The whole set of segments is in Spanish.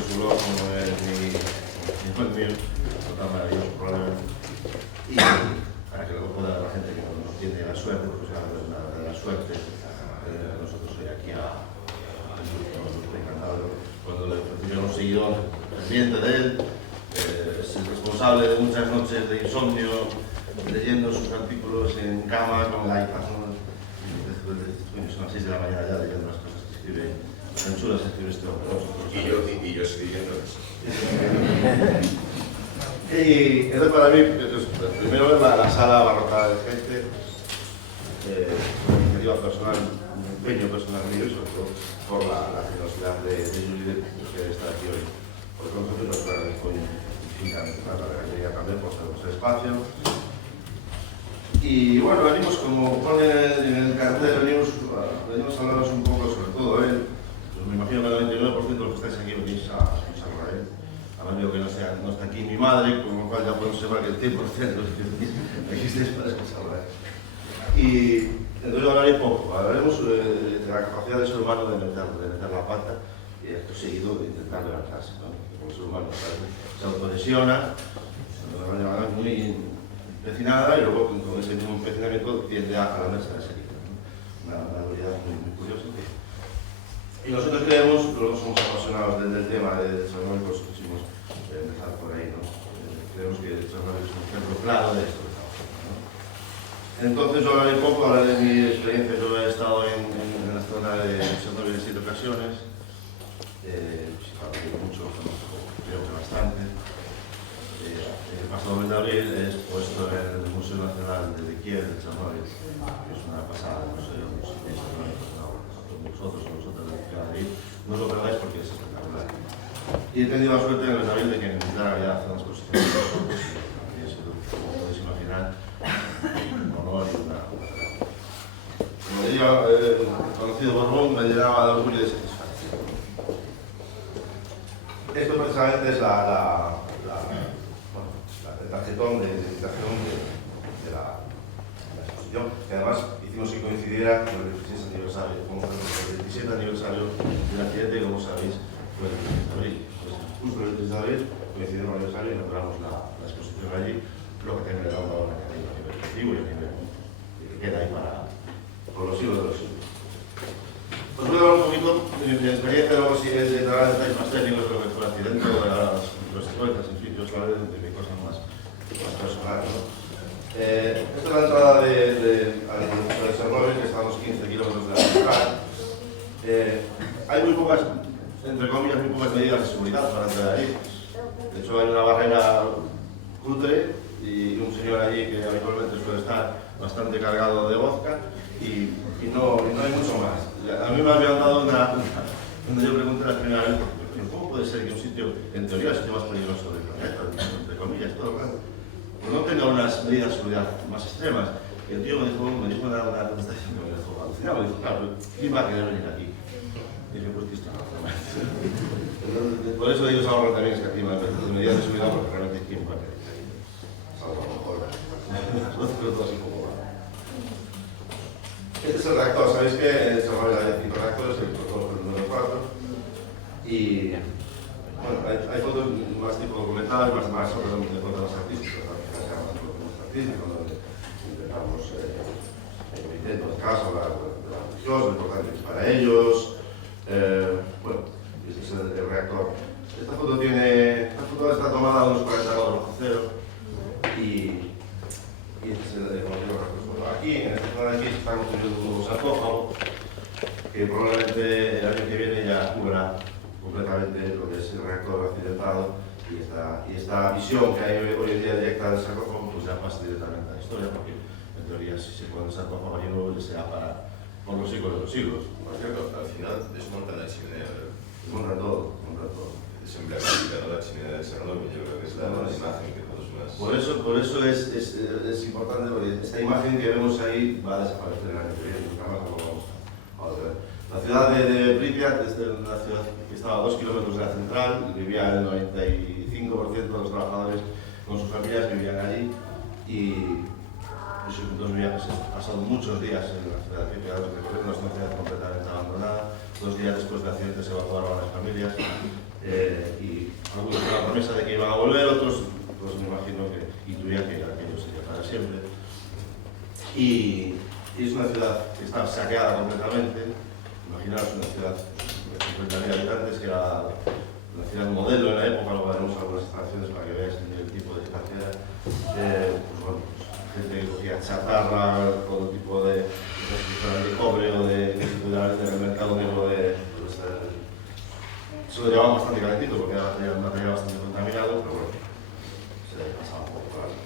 en su blog como es mi mío, total maravilloso problema. Y para que luego pueda ver la gente que no tiene la suerte, porque se habla de la suerte, nosotros hoy aquí encantado. Cuando le ofrecieron un seguidor pendiente de él, es el responsable de muchas noches de insomnio, leyendo sus artículos en cama con el iPad, ¿no? Son las 6 de la mañana ya leyendo las cosas que escribe, tan chulas que escribe este hombre. Y yo escribiendo eso. Y entonces para mí, primero ver la sala abarrotada de gente, una iniciativa personal, un empeño personal mío y sobre todo por la generosidad de Julie de que está aquí hoy. Porque nosotros nos agradezco infinitamente a la galería también por darnos el espacio. Y bueno, venimos, como pone en el cartel, venimos a hablaros un poco sobre todo él. Pues me imagino que el 99% de los que estáis aquí venís a escucharlo a él. Además digo que no está aquí mi madre, con lo cual ya podemos observar que el 100% de los que aquí estáis para escucharlo a él. Y entonces hablaré poco, hablaremos de la capacidad del ser humano de meter la pata y acto seguido de intentar levantarse, ¿no? Como el ser humano se autolesiona, de una manera muy empecinada y luego con ese mismo empecinamiento tiende a la mesa de serie, ¿no? Una habilidad muy curiosa. Y nosotros creemos, luego somos apasionados del tema de Chernobyl, pues quisimos empezar por ahí, ¿no? Creemos que Chernobyl es un ejemplo claro de esto que estamos haciendo, ¿no? Entonces yo hablaré poco, hablaré de mi experiencia. Yo he estado en la zona de Chernobyl en 7 ocasiones, hablaré mucho, creo que bastante. El pasado mes de abril he expuesto en el Museo Nacional de Kiev de Chernobyl, que es una pasada de museo, vosotros o vosotras de Madrid, no os lo perdáis porque es espectacular. Y he tenido la suerte en el mes de abril de que necesitara ya hacer unas exposiciones de vosotros, y es, como podéis imaginar, un honor y una como diría conocido Borbón, me llenaba de orgullo y de satisfacción. Esto precisamente es el tarjetón de invitación de la exposición, que además hicimos que coincidiera con el 26 aniversario, el 27 aniversario del accidente, que como sabéis fue el 26 de abril. Pues, justo el 26 de abril coincidió el aniversario y inauguramos la exposición allí, lo que tiene una obra que a nivel creativo y a nivel que queda ahí por los siglos de los siglos. Os voy a hablar un poquito de mi experiencia, luego si entrará en detalles más técnicos de lo que fue el accidente, de las secuencias, en fin, yo os hablaré de mi cosa más personal, ¿no? Esta es la entrada al Museo de Chernobyl, que está a unos 15 kilómetros de la central. Hay muy pocas, entre comillas, muy pocas medidas de seguridad para entrar ahí. De hecho, hay una barrera cutre y un señor allí que habitualmente suele estar bastante cargado de vodka y no hay mucho más. A mí me habían dado cuando yo pregunté la primera vez, ¿cómo puede ser que un sitio, en teoría, es el sitio más peligroso del planeta, entre comillas, todo claro, pues no tenga unas medidas de seguridad más extremas? Y el tío me dijo una contestación que me dejó alucinado, me dijo, claro, ¿quién va a querer venir aquí? Y dije, pues tienes razón. Por eso ellos ahorran también escatima de medidas de seguridad, porque realmente ¿quién va a querer aquí? Salvo a lo mejor pero todo así como va. Este es el reactor, sabéis que en Chernobyl hay 5 reactores, el protocolo número 4. Y bueno, hay fotos más tipo documentales, más sobre de fotos artísticas, donde intentamos el intento de caso, la religiosa, lo importante que es para ellos. Bueno, este es el reactor. Esta foto está tomada a unos 40 grados bajo cero y este es el reactor. Aquí, en esta zona de aquí, se está construyendo un nuevo sarcófago que probablemente el año que viene ya cubra completamente lo que es el reactor accidentado y esta visión que hay hoy en día directa del sarcófago pues ya pasa directamente a la historia, porque en teoría si se pone el sarcófago allí nuevo ya será por los siglos de los siglos. Por cierto, al final desmontan la chimenea, ¿verdad? Desmontan todo, Es emblemática, ¿no? La chimenea de Chernobyl, yo creo que es la imagen que todos más... Por eso es importante, porque esta imagen que vemos ahí va a desaparecer el año que viene, nunca más lo vamos a ver. La ciudad de Pripyat es una ciudad que estaba a 2 kilómetros de la central, vivía el 95% de los trabajadores con sus familias que vivían allí y yo soy dos viajes, he pasado muchos días en la ciudad de Pripyat, recorriendo una ciudad completamente abandonada, 2 días después del accidente se evacuaron a las familias y algunos con la promesa de que iban a volver, otros pues me imagino que intuían que aquello sería para siempre. Y es una ciudad que está saqueada completamente. Imaginaos una ciudad de 50.000 habitantes que era una ciudad modelo en la época, luego haremos algunas instalaciones para que veáis el tipo de ciudad que era. Pues bueno, pues, gente que cogía chatarra, todo tipo de cobre o del mercado negro se lo llevaban bastante calentito porque era material bastante contaminado, pero bueno, se pasaba un poco por algo.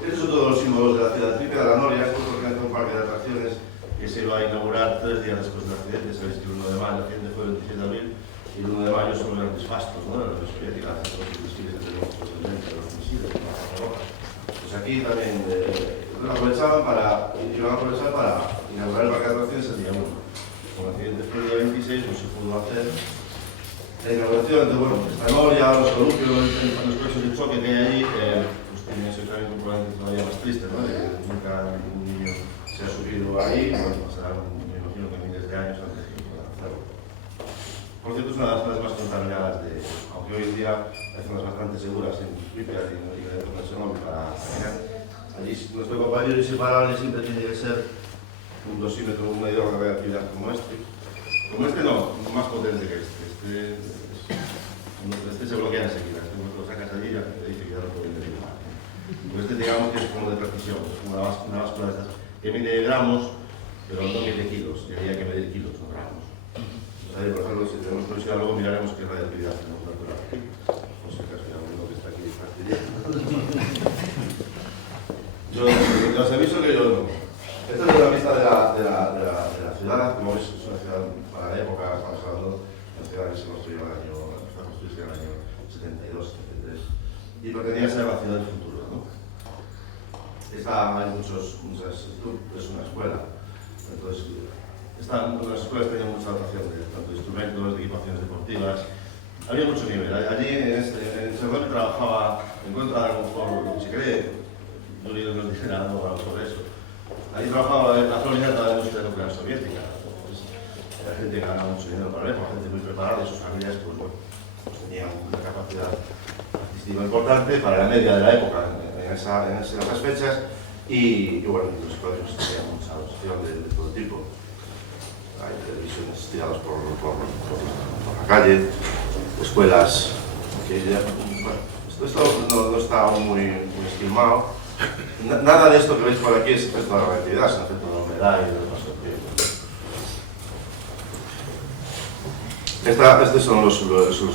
Estos son todos los símbolos de la ciudad. Tripe de la Noria es organiza un parque de atracciones que se iba a inaugurar 3 días después del accidente. Sabéis que el 1 de mayo, el accidente fue el 27 de abril, y el 1 de mayo son los grandes fastos, ¿no? La Unión Soviética, los desfiles que tenemos posiblemente, los misiles, las rojas. Pues aquí también iban a aprovechar para inaugurar el parque de atracciones el día 1. Como el accidente fue el día 26, no se pudo hacer la inauguración. Entonces, bueno, esta Noria, los columpios, los coches de choque que hay allí, pues tiene ese camino probablemente todavía más triste, ¿no? De que nunca un niño se ha subido ahí, bueno, pasarán, me imagino que miles de años antes de que puedan hacerlo. Por cierto, es una de las zonas más contaminadas aunque hoy en día hay zonas bastante seguras en Pripyat y en el entorno de Chernobyl para caminar. Allí nuestro compañero inseparable siempre tiene que ser un dosímetro, un medidor de radioactividad como este. Como este no, más potente que este. Este se bloquea enseguida, lo sacas allí y ya te dice que ya no puede venir más. Pues este digamos que es como de precisión, es como una báscula de estas que mide gramos, pero no mide kilos, y ahí hay que medir kilos, no gramos. Entonces ahí, por ejemplo, si tenemos curiosidad, luego miraremos qué radioactividad tenemos natural aquí. No sé si acaso hay alguno que está aquí fastidiando. Yo os aviso que yo no. Esta es una vista de la ciudad. Como veis, es una ciudad para la época, estamos hablando de una ciudad que se construyó en el año 72, 73, y pretendía ser la ciudad del futuro, ¿no? Hay es una escuela, entonces las escuelas tenían mucha dotación tanto de instrumentos, de equipaciones deportivas, había mucho nivel. Allí en Chernobyl trabajaba, en contra de algo por, si cree, yo nos dijera algo sobre eso. Allí trabajaba la florida de la industria nuclear soviética. Entonces, era gente que ganaba mucho dinero para la época, gente muy preparada y sus familias pues, bueno, pues tenían una capacidad artística importante para la media de la época en esas fechas y bueno, los colegios tenían mucha dotación de todo tipo. Hay televisiones tiradas por la calle, escuelas que ya, bueno, esto no está aún muy esquilmado. Nada de esto que veis por aquí es efecto de la radioactividad, es efecto de la humedad y de demás. Estos son los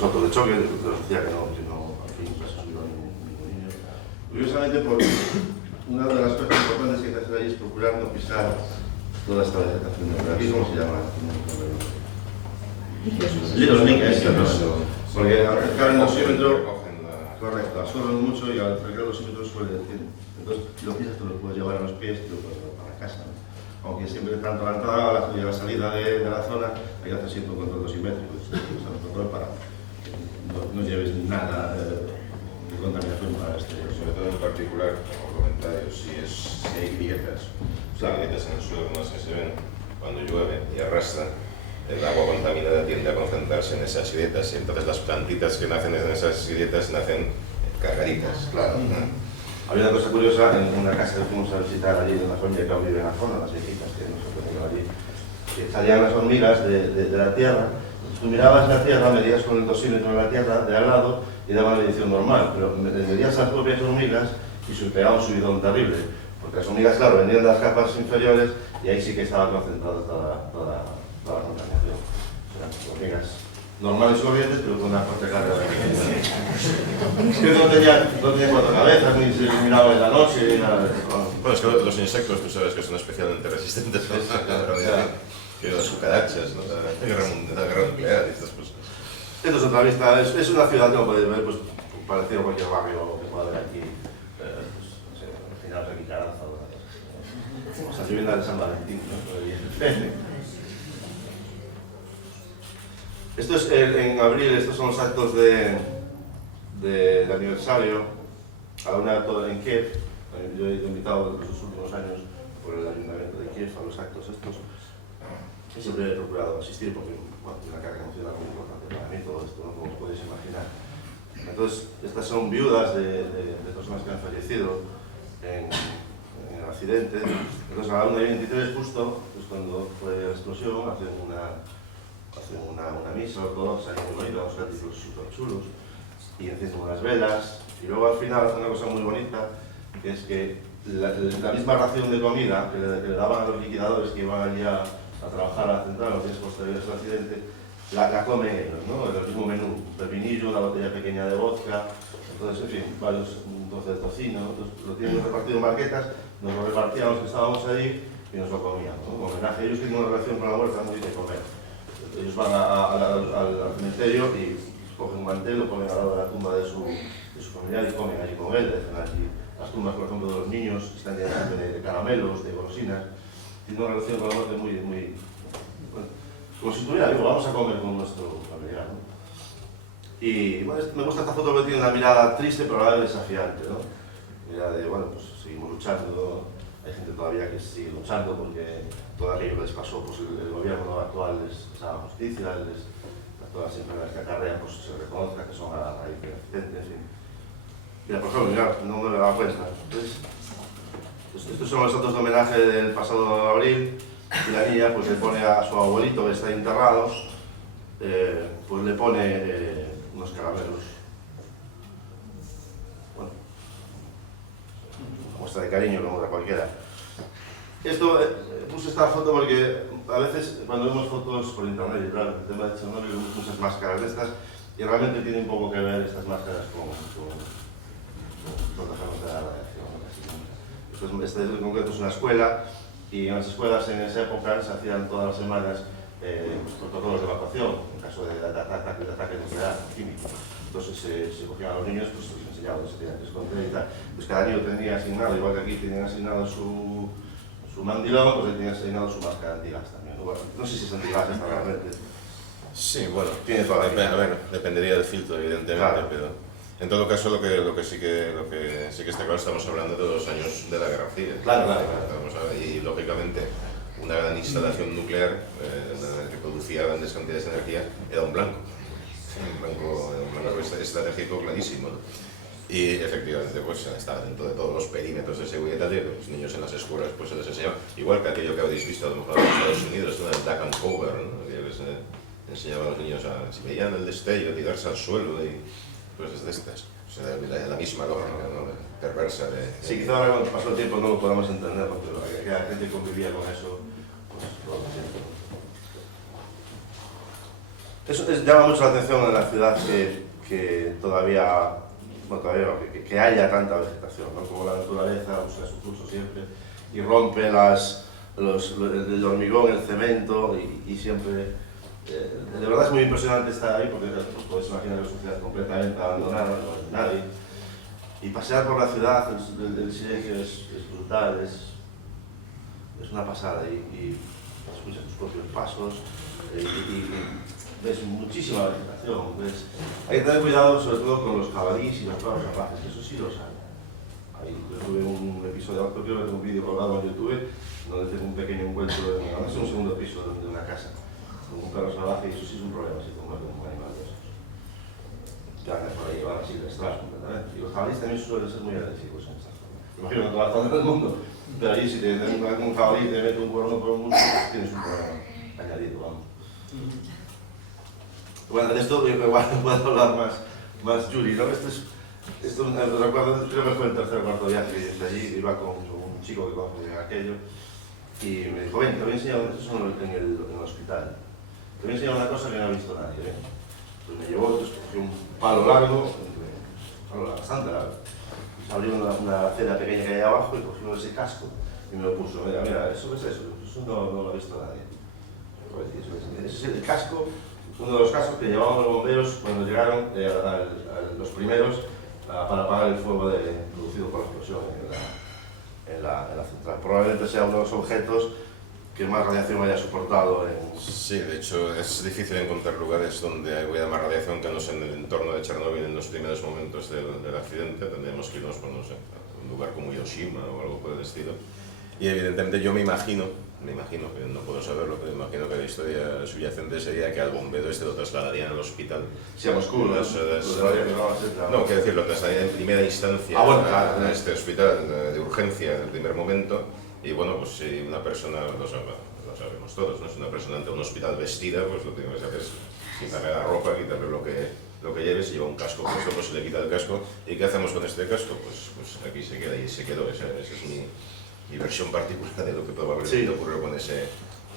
autos de choque, os decía que no aquí no se ha subido ningún niño. Curiosamente, una de las cosas importantes que hay que hacer ahí es procurar no pisar toda esta vegetación de aquí, ¿cómo se llama? Los níqueles, porque al acercar el dosímetro, correcto, absorben mucho y al acercar el dosímetro suele decir. Entonces, lo pisas, te lo puedes llevar a los pies y te lo puedes llevar para casa, ¿no? Aunque siempre tanto la entrada y la salida de la zona hay que hacer siempre un control dosimétrico, un control para que no lleves nada de contaminación para el exterior. Sobre todo en particular, como comentario, si hay grietas, grietas en el suelo como las que se ven cuando llueve y arrastra, el agua contaminada tiende a concentrarse en esas grietas y entonces las plantitas que nacen en esas grietas nacen cargaditas. Claro. Había una cosa curiosa en una casa que fuimos a visitar allí en la familia que vive en la zona, las viejitas que nosotros teníamos allí, que salían las hormigas de la tierra. Tú mirabas la tierra, medías con el dosímetro en la tierra de al lado y daban la medición normal, pero medías las propias hormigas y se pegaba un subidón terrible, porque las hormigas, claro, venían de las capas inferiores y ahí sí que estaba concentrada toda la contaminación. Eran hormigas normales y corrientes, pero con una fuerte carga de es que no tenía 4 cabezas, ni se iluminaba en la noche, ni nada de eso. Bueno, es que los insectos, tú sabes que son especialmente resistentes que las cucarachas, ¿no? La guerra nuclear y estas cosas. Esto es otra vista, es una ciudad, como podéis ver, pues parecido a cualquier barrio que pueda haber aquí, pues, no sé, al final aquí Caranza, o sea, vivienda de San Valentín, ¿no? Esto es en abril, estos son los actos de aniversario a un acto en Kiev. Yo he ido invitado en los últimos años por el Ayuntamiento de Kiev a los actos estos. siempre he procurado asistir porque, bueno, tiene una carga emocional muy importante para mí todo esto, ¿no? Como podéis imaginar. Entonces, estas son viudas de personas que han fallecido en el accidente. Entonces, a la 1:23 justo, pues cuando fue la explosión, hacen una misa ortodoxa y muy bonita, unos cánticos súper chulos, y encienden unas velas, y luego al final hacen una cosa muy bonita, que es que la misma ración de comida que le daban a los liquidadores que iban allí a trabajar a la central los días posteriores al accidente, la comen ellos, ¿no? En el mismo menú, un pepinillo, una botella pequeña de vodka, entonces, en fin, varios trozos de tocino, entonces lo tienen repartido en marquetas, nos lo repartían los que estábamos ahí y nos lo comíamos, ¿no? En homenaje, ellos tienen una relación con la huerta muy de comer. Ellos van al cementerio y cogen un mantel, lo ponen al lado de la tumba de su familiar y comen allí con él, dejan allí las tumbas, por ejemplo, de los niños, están llenas de caramelos, de golosinas, tienen una relación con la muerte muy, bueno, como si estuviera vivo, vamos a comer con nuestro familiar, ¿no? Y bueno, me gusta esta foto porque tiene una mirada triste pero a la vez desafiante, ¿no? Mirada de, bueno, pues seguimos luchando, hay gente todavía que sigue luchando porque todo aquello que les pasó, pues el gobierno actual les haga justicia, todas las enfermedades que acarrean, pues se reconozca que son a raíz del accidente, en fin. Mira, por ejemplo, mira, no me daba cuenta. Entonces, estos son los datos de homenaje del pasado abril, y la niña pues le pone a su abuelito que está enterrado, pues le pone unos caramelos. Bueno, muestra de cariño como de cualquiera. Esto, puse esta foto porque a veces cuando vemos fotos por internet y claro, el tema de Chernobyl vemos muchas máscaras de estas y realmente tiene un poco que ver estas máscaras con protegernos de la radiación. Este en concreto es una escuela y en las escuelas en esa época se hacían todas las semanas pues, protocolos de evacuación en caso de ataque nuclear químico. Entonces se cogían a los niños, pues les enseñaban que se tenían que esconder y tal. Pues cada niño tenía asignado, igual que aquí tenían asignado su mandilón, pues le tenían asignado su máscara antigas también. Bueno, no sé si es antigas esta realmente. Sí, bueno, tiene toda la bueno, dependería del filtro, evidentemente, claro. pero en todo caso lo que sí que está claro, estamos hablando de 2 años de la Guerra Fría. Claro. Y lógicamente una gran instalación nuclear que producía grandes cantidades de energía era un blanco estratégico clarísimo, ¿no? Y efectivamente pues está dentro de todos los perímetros de seguridad que los niños en las escuelas pues se les enseñaba, igual que aquello que habéis visto a lo mejor en Estados Unidos, ¿no? El duck and cover, ¿no? Que les enseñaba a los niños si veían el destello, tirarse al suelo y pues es de estas. O sea, la misma lógica, ¿no? Perversa de... Sí, quizá ahora cuando pasó el tiempo no lo podamos entender, porque aquella gente convivía con eso, pues todo el tiempo. Eso llama mucho la atención en la ciudad que todavía, bueno, que haya tanta vegetación, ¿no? Como la naturaleza busca su curso siempre y rompe el hormigón, el cemento y siempre... de verdad es muy impresionante estar ahí porque pues, podéis imaginar que es una ciudad completamente abandonada, no hay nadie. Y pasear por la ciudad, el silencio es brutal, es una pasada y escuchas tus propios pasos y ves muchísima vegetación. Hay que tener cuidado sobre todo con los jabalíes y los perros salvajes, que eso sí los hay. Ahí yo tuve un episodio, creo que tengo un vídeo colgado en YouTube donde tengo un pequeño encuentro en un segundo piso de una casa con un perro salvaje y eso sí es un problema si te muerde un animal de esos. Que andan por ahí, van así detrás completamente. Y los jabalíes también suelen ser muy agresivos en esta zona. Imagino que en toda la zona del mundo, pero allí si te un jabalí y te mete un cuerno por un muslo, pues tienes un problema añadido, vamos. Bueno, de esto igual puedo hablar más Yuri, ¿no? Esto me recuerdo, creo que fue el tercer o cuarto viaje que hice allí, iba con un chico que conoce aquello y me dijo, ven, te voy a enseñar, esto es en el hospital, te voy a enseñar una cosa que no ha visto nadie, ven. Pues me llevó, entonces cogió un palo largo, bastante largo, y abrió una acera pequeña que hay abajo y cogió ese casco y me lo puso, mira, ¿eso qué es eso? Eso no lo ha visto nadie. Ese es el casco, uno de los cascos que llevaban los bomberos cuando llegaron los primeros para apagar el fuego producido por la explosión en la central. Probablemente sea uno de los objetos que más radiación haya soportado. Sí, de hecho es difícil encontrar lugares donde hubiera más radiación que no sea en el entorno de Chernobyl en los primeros momentos del accidente. Tendríamos que irnos, bueno, no sé, a un lugar como Hiroshima o algo por el estilo. Y evidentemente yo me imagino, que no puedo saberlo, pero me imagino que la historia subyacente sería que al bombero este lo trasladarían al hospital. Sí, a Moscú, ¿no? No, quiero decir, lo trasladarían en primera instancia a este hospital de urgencia en el primer momento. Y bueno, pues si una persona, lo sabemos todos, ¿no? Si una persona ante un hospital vestida, pues lo primero que hace es quitarle la ropa, quitarle lo que lleve, si lleva un casco puesto, pues se le quita el casco. ¿Y qué hacemos con este casco? Pues aquí se queda y se quedó. Esa es mi versión particular de lo que probablemente ocurrió con ese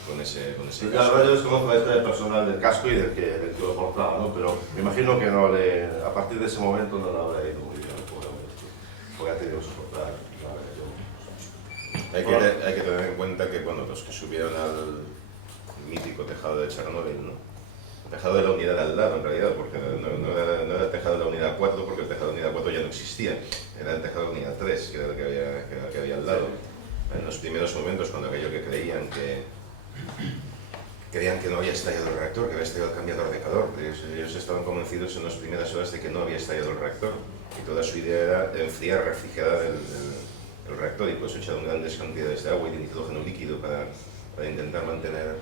casco. La verdad yo desconozco la historia personal del casco y del que lo portaba, ¿no? Pero me imagino que a partir de ese momento no lo habrá ido muy bien, porque ha tenido que soportar. Hay que tener en cuenta que bueno, los que subieron al mítico tejado de Chernóbil, ¿no? El tejado de la unidad de al lado, en realidad, porque no era el tejado de la unidad 4, porque el tejado de la unidad 4 ya no existía, era el tejado de la unidad 3, que era el que había al lado. En los primeros momentos, cuando aquello que creían que no había estallado el reactor, que había estallado el cambiador de calor, ellos estaban convencidos en las primeras horas de que no había estallado el reactor, y toda su idea era enfriar, refrigerar el reactor, y pues echaron grandes cantidades de agua y de nitrógeno líquido para intentar mantener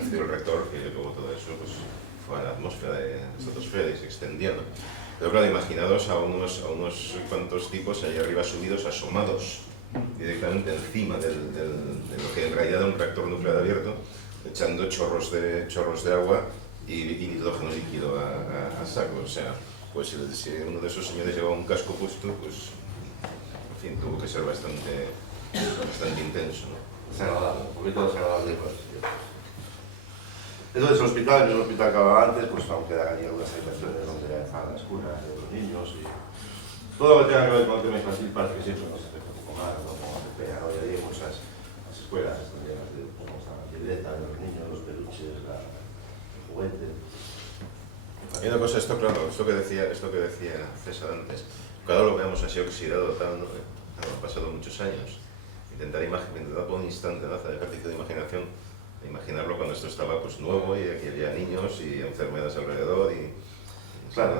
frío el reactor, y luego todo eso pues, fue a la atmósfera de la estratosfera y se extendió, ¿no? Pero claro, imaginaos a unos cuantos tipos ahí arriba subidos, asomados directamente encima de lo que en realidad era un reactor nuclear abierto, echando chorros de agua y nitrógeno líquido a saco. O sea, pues si uno de esos señores llevaba un casco puesto, pues en fin, tuvo que ser bastante intenso, ¿no? Desagradable, un poquito desagradable. Pues. Entonces el mismo hospital que hablaba antes, pues aún quedan ahí algunas habitaciones donde están las curas de los niños y todo lo que tenga que ver con el tema infantil parece que siempre nos afecta un poco más, ¿no? Como se pega, ¿no? Ya digo, muchas las escuelas están llenas de cómo están las bicicletas de los niños, los peluches, el juguete. Hay una cosa, esto que decía César antes, claro, lo veamos así oxidado, tal, ¿no? Han pasado muchos años. Intentar por un instante, ¿no? Hacer ejercicio de imaginación, imaginarlo cuando esto estaba pues nuevo y aquí había niños y enfermedades alrededor y claro.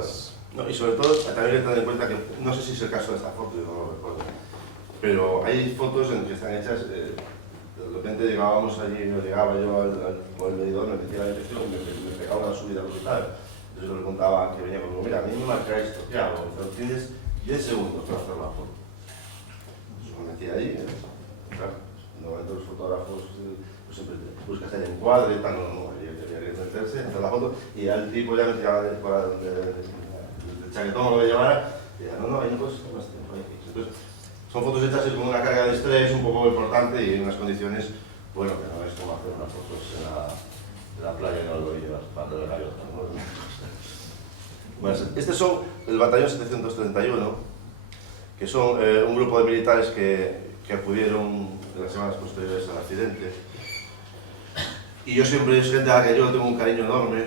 No, y sobre todo también hay que tener en cuenta que, no sé si es el caso de esta foto, yo no lo recuerdo, pero hay fotos en que están hechas, de repente llegaba yo al medidor, me metía la infección y me pegaba una subida brutal. Entonces yo le contaba que venía conmigo, mira, a mí me marca esto, ¿qué hago? Entonces tienes 10 segundos para hacer la foto. Entonces me metía allí, claro, normalmente los fotógrafos pues siempre buscas el encuadre y tal, no, había que meterse, hacer la foto y al tipo ya me tiraba el chaquetón o lo que llevara y decía, no, ahí no puedes estar más tiempo ahí. Entonces, son fotos hechas con una carga de estrés un poco importante y en unas condiciones, bueno, que no es como hacer unas fotos en la playa en el Olvido, cuando la gaviota, ¿no? Bueno, estos son el batallón 731, que son un grupo de militares que acudieron en las semanas posteriores al accidente. Y yo siempre, es gente a la que yo tengo un cariño enorme,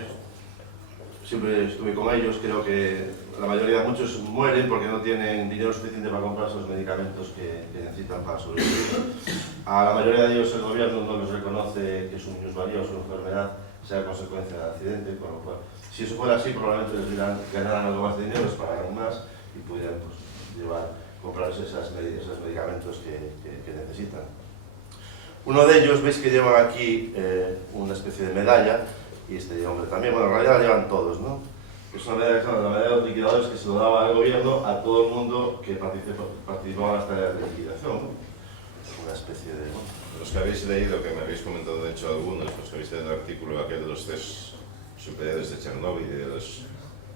siempre estuve con ellos, creo que la mayoría de muchos mueren porque no tienen dinero suficiente para comprarse los medicamentos que necesitan para sobrevivir. A la mayoría de ellos el gobierno no les reconoce que su minusvalía o su enfermedad sea consecuencia del accidente, con lo cual, si eso fuera así, probablemente les ganaran algo más de dinero, les pagaran más y pudieran pues, comprarse esos medicamentos que necesitan. Uno de ellos, veis que llevan aquí una especie de medalla, y este hombre también, bueno, en realidad la llevan todos, ¿no? Es una medalla, la medalla de los liquidadores que se lo daba al gobierno a todo el mundo que participaba en las tareas de liquidación, ¿no? Es una especie de... ¿no? Los que habéis leído, que me habéis comentado de hecho algunos, los que habéis leído el artículo aquel de los 3 superiores de Chernóbil y de los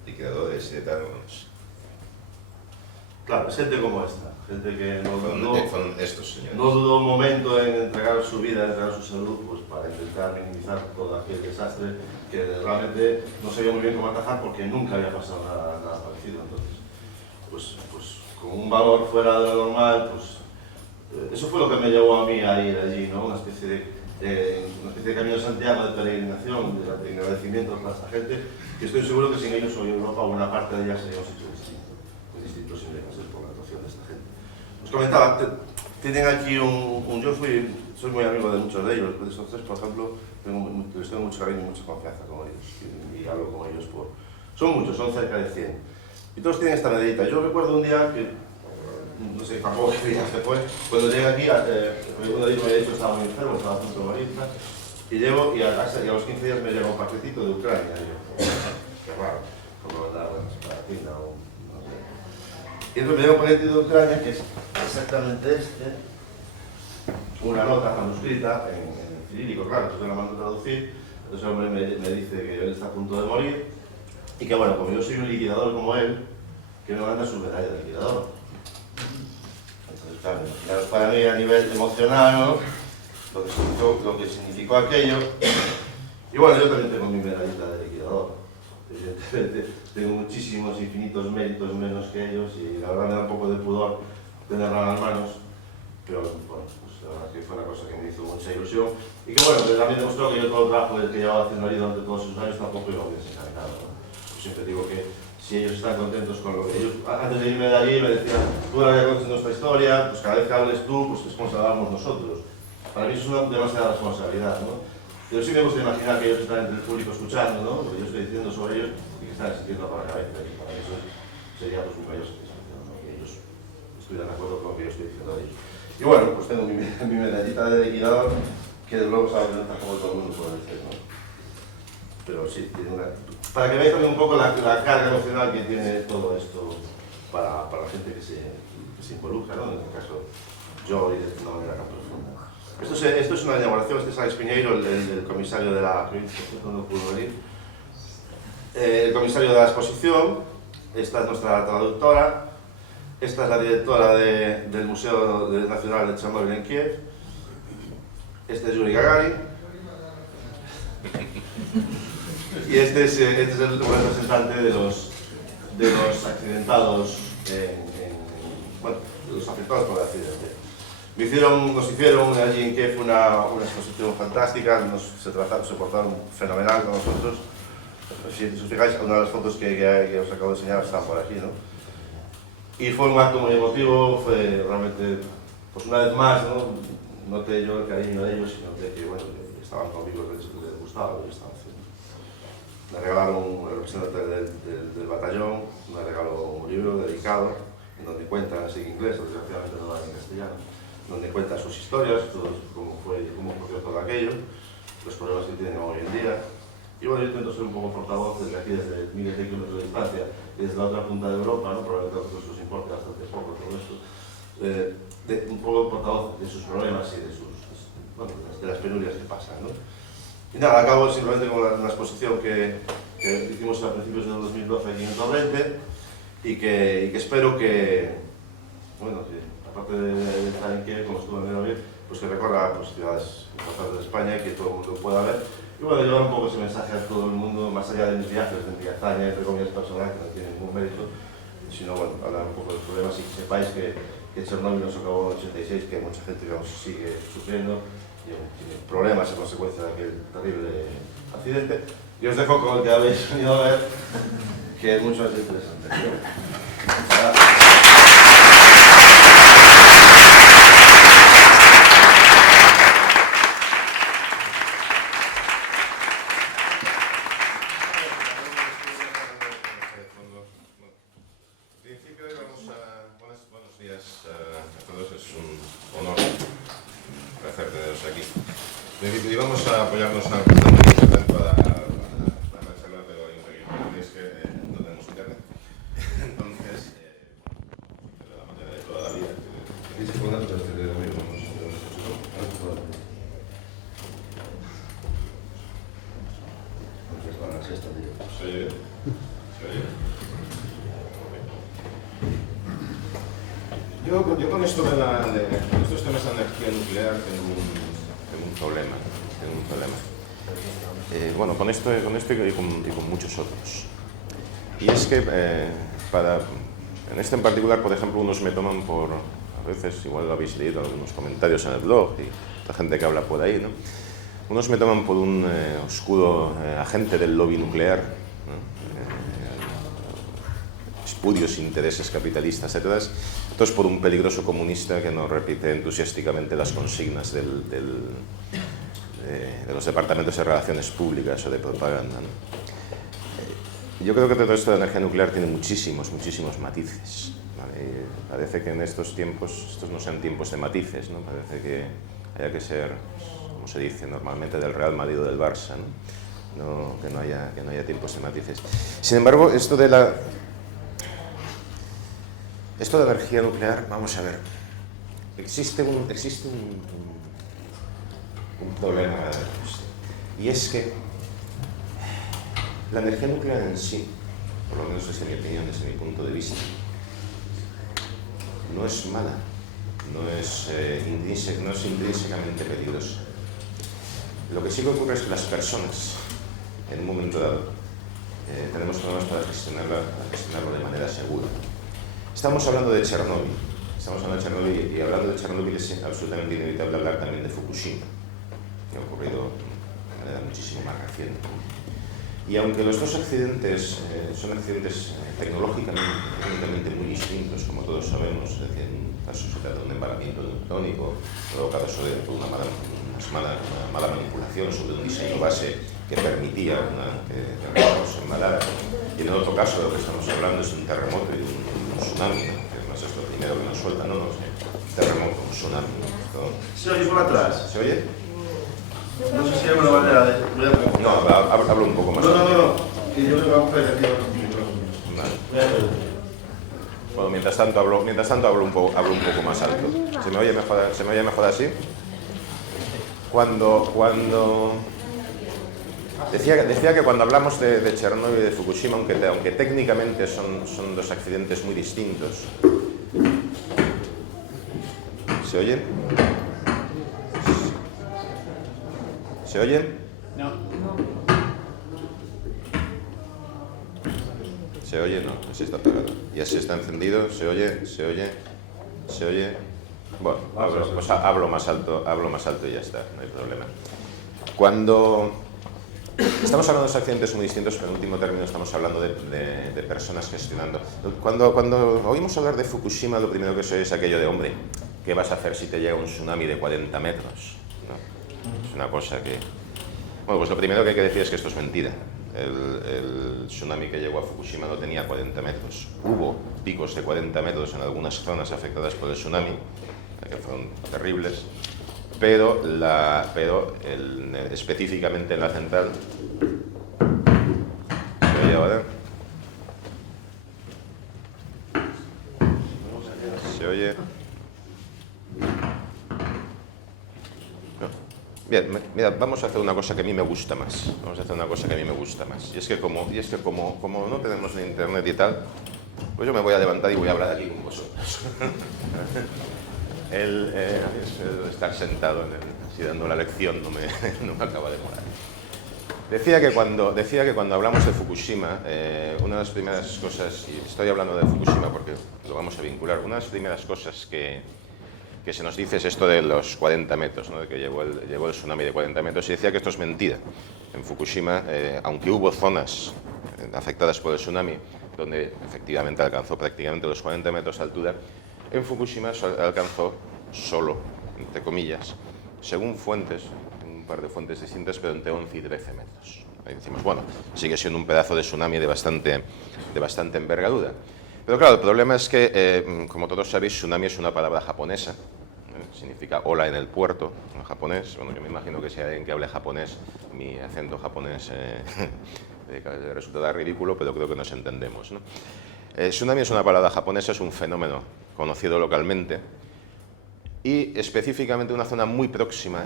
liquidadores y de tal, pues, claro, es gente como esta, gente que son estos señores. No dudó un momento en entregar su vida, en entregar su salud, pues para intentar minimizar todo aquel desastre que realmente no sabía muy bien cómo atajar porque nunca había pasado nada parecido. Entonces, pues con un valor fuera de lo normal, pues eso fue lo que me llevó a mí a ir allí, ¿no? Una especie de camino de Santiago de peregrinación, de agradecimiento a esta gente, que estoy seguro que sin ellos hoy Europa, una parte de ella seríamos hecho distinto sin por la actuación de esta gente. Os comentaba, tienen aquí yo soy muy amigo de muchos de ellos, de esos 3, por ejemplo, les tengo mucho cariño y mucha confianza con ellos, y hablo con ellos son muchos, son cerca de 100. Y todos tienen esta medallita. Yo recuerdo un día que no sé, tampoco que días después, cuando llegué aquí, uno de ellos me había dicho que estaba muy enfermo, estaba a punto de morir, y llego y a casa, y a los 15 días me llega un paquetito de Ucrania, y yo, qué raro, como mandar para China o no sé. Y entonces me llega un paquetito de Ucrania que es exactamente una nota manuscrita en cirílico, claro, entonces la mando a traducir, entonces el hombre me dice que él está a punto de morir, y que bueno, como yo soy un liquidador como él, que me manda su medalla de liquidador. Entonces, claro, imaginaros para mí a nivel emocional, ¿no? Lo que significó aquello. Y bueno, yo también tengo mi medallita de liquidador. Evidentemente, tengo muchísimos, infinitos méritos menos que ellos y la verdad me da un poco de pudor tenerla en las manos. Pero bueno, pues la verdad es que fue una cosa que me hizo mucha ilusión. Y que bueno, también demostró que yo todo el trabajo que llevaba haciendo ahí durante todos esos años tampoco iba bien desencadenado, ¿no? Yo siempre digo que si ellos están contentos con lo que ellos, antes de irme de allí me decían, tú ahora ya conoces nuestra historia, pues cada vez que hables tú, pues es como si hablamos nosotros. Para mí es una demasiada responsabilidad, ¿no? Pero sí me gusta imaginar que ellos están entre el público escuchando, ¿no? Lo que yo estoy diciendo sobre ellos y que están sintiendo por la cabeza. Y para eso sería pues un mayor satisfacción, ¿no? Que ellos estuvieran de acuerdo con lo que yo estoy diciendo de ellos. Y bueno, pues tengo mi medallita de liquidador, que luego sabe que no tampoco todo el mundo puede decir, ¿no? Pero sí, tiene una... Para que veáis también un poco la carga emocional que tiene todo esto para la gente que se involucra, ¿no? En este caso, yo y de una manera tan profunda. Esto es una elaboración, este es Alex Piñeiro, el comisario de la... no pudo venir. El comisario de la exposición, esta es nuestra traductora, esta es la directora del Museo Nacional de Chernobyl en Kiev, este es Yuri Gagarin, y este es el representante de los accidentados, bueno, de los afectados por el accidente. Nos hicieron allí en Kiev una exposición fantástica, se portaron fenomenal con nosotros. Si os fijáis, una de las fotos que os acabo de enseñar están por aquí, ¿no? Y fue un acto muy emotivo, fue realmente, pues una vez más, ¿no? Noté yo el cariño de ellos y noté que, bueno, que estaban conmigo, que les gustaba lo que estaban haciendo. Me regalaron un representante del batallón, me regaló un libro dedicado, en donde cuenta, así en inglés, desgraciadamente no va en castellano, donde cuenta sus historias, todo, cómo ocurrió todo aquello, los problemas que tienen hoy en día. Y bueno, yo intento ser un poco portavoz desde aquí, desde miles de kilómetros de distancia, y desde la otra punta de Europa, ¿no? Probablemente a vosotros os importe bastante poco todo esto, un poco portavoz de sus problemas y de las penurias que pasan, ¿no? Y nada, acabo simplemente con una exposición que hicimos a principios del 2012 aquí en Torrente y que espero que, bueno, que aparte de estar en Kiev, como estuve en Menor, pues que recorra pues, ciudades importantes de España y que todo el mundo pueda ver. Y bueno, llevar un poco ese mensaje a todo el mundo, más allá de mis viajes, de mi hazaña, entre comillas, personal, que no tiene ningún mérito, sino, bueno, hablar un poco de los problemas y que sepáis que Chernobyl no se acabó en el 86, que hay mucha gente que aún sigue sufriendo y tiene problemas a consecuencia de aquel terrible accidente. Y os dejo con el que habéis venido a ver, que es mucho más interesante. Buenos días a todos, es un honor, un placer teneros aquí. Y vamos a apoyarnos a para reservar, pero es que no tenemos internet. Entonces, de la manera de toda la vida. Yo con esto con estos temas de energía nuclear tengo un problema. Bueno, con esto y con muchos otros. Y es que en este en particular, por ejemplo, unos me toman por, a veces, igual lo habéis leído algunos comentarios en el blog y la gente que habla por ahí, ¿no? Unos me toman por un oscuro agente del lobby nuclear, ¿no? Espurios intereses capitalistas, etc. Entonces, por un peligroso comunista que no repite entusiásticamente las consignas de los departamentos de relaciones públicas o de propaganda, ¿no? Yo creo que todo esto de energía nuclear tiene muchísimos matices. Vale, y parece que en estos tiempos, estos no sean tiempos de matices, ¿no? Parece que haya que ser, como se dice normalmente, del Real Madrid o del Barça, ¿no? Que no haya tiempos de matices. Sin embargo, esto de la energía nuclear, vamos a ver, existe un problema, y es que la energía nuclear en sí, por lo menos desde mi opinión, desde mi punto de vista, no es mala, no es intrínsecamente peligrosa. Lo que sí que ocurre es que las personas, en un momento dado, tenemos problemas para gestionarlo de manera segura. Estamos hablando de Chernóbil, y hablando de Chernóbil es absolutamente inevitable hablar también de Fukushima, que ha ocurrido de manera muchísimo más reciente. Y aunque los dos accidentes son accidentes tecnológicamente muy distintos, como todos sabemos, es decir, en un caso se trata de un embalamiento neutónico, provocado sobre una mala manipulación sobre un diseño base que permitía que el reactor se embalara, y en otro caso lo que estamos hablando es de un terremoto y de un tsunami, que además es lo primero que nos suelta, ¿no? Un terremoto, un tsunami, ¿no? ¿Se oye por atrás? ¿Se oye? No sé si hay una manera de... No, hablo un poco más. No. Que yo creo que vamos a ver aquí. Vale. Bueno, mientras tanto hablo un poco más alto. ¿Se me oye mejor así? Decía que cuando hablamos de Chernóbil y de Fukushima, aunque técnicamente son dos accidentes muy distintos. ¿Se oye? ¿Se oye? No. ¿Se oye? No, se está apagado. Ya se está encendido, ¿se oye? Bueno, hablo más alto y ya está, no hay problema. Cuando estamos hablando de dos accidentes muy distintos, pero en último término estamos hablando de personas gestionando. Cuando oímos hablar de Fukushima, lo primero que se oye es aquello de, hombre, ¿qué vas a hacer si te llega un tsunami de 40 metros? ¿No? Es una cosa que... Bueno, pues lo primero que hay que decir es que esto es mentira. El tsunami que llegó a Fukushima no tenía 40 metros. Hubo picos de 40 metros en algunas zonas afectadas por el tsunami, que fueron terribles, pero específicamente en la central... ¿Se oye ahora? ¿Se oye? Bien, mira, vamos a hacer una cosa que a mí me gusta más. Y es que como no tenemos ni internet y tal, pues yo me voy a levantar y voy a hablar aquí con vosotros. El estar sentado así dando la lección no me acaba de molar. Decía que cuando hablamos de Fukushima, una de las primeras cosas, y estoy hablando de Fukushima porque lo vamos a vincular, una de las primeras cosas que se nos dice es esto de los 40 metros, ¿no? De que llegó el tsunami de 40 metros, y decía que esto es mentira. En Fukushima, aunque hubo zonas afectadas por el tsunami, donde efectivamente alcanzó prácticamente los 40 metros de altura, en Fukushima alcanzó solo, entre comillas, según fuentes, un par de fuentes distintas, pero entre 11 y 13 metros. Ahí decimos, bueno, sigue siendo un pedazo de tsunami de bastante envergadura. Pero claro, el problema es que, como todos sabéis, tsunami es una palabra japonesa, significa ola en el puerto, en japonés. Bueno, yo me imagino que si hay alguien que hable japonés, mi acento japonés resultará ridículo, pero creo que nos entendemos, ¿no? Tsunami es una palabra japonesa, es un fenómeno conocido localmente y específicamente en una zona muy próxima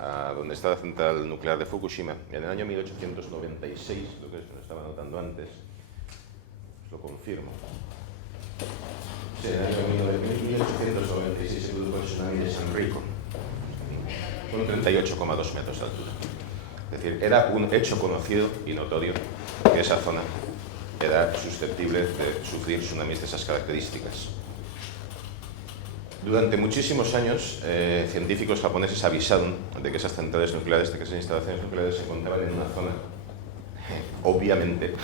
a donde está la central nuclear de Fukushima, en el año 1896, lo que estaba anotando antes. Lo confirmo. Sí, en el año 1896 se produjo el tsunami de San Rico, con 38,2 metros de altura. Es decir, era un hecho conocido y notorio que esa zona era susceptible de sufrir tsunamis de esas características. Durante muchísimos años, científicos japoneses avisaron de que esas centrales nucleares, de que esas instalaciones nucleares se encontraban en una zona. Obviamente,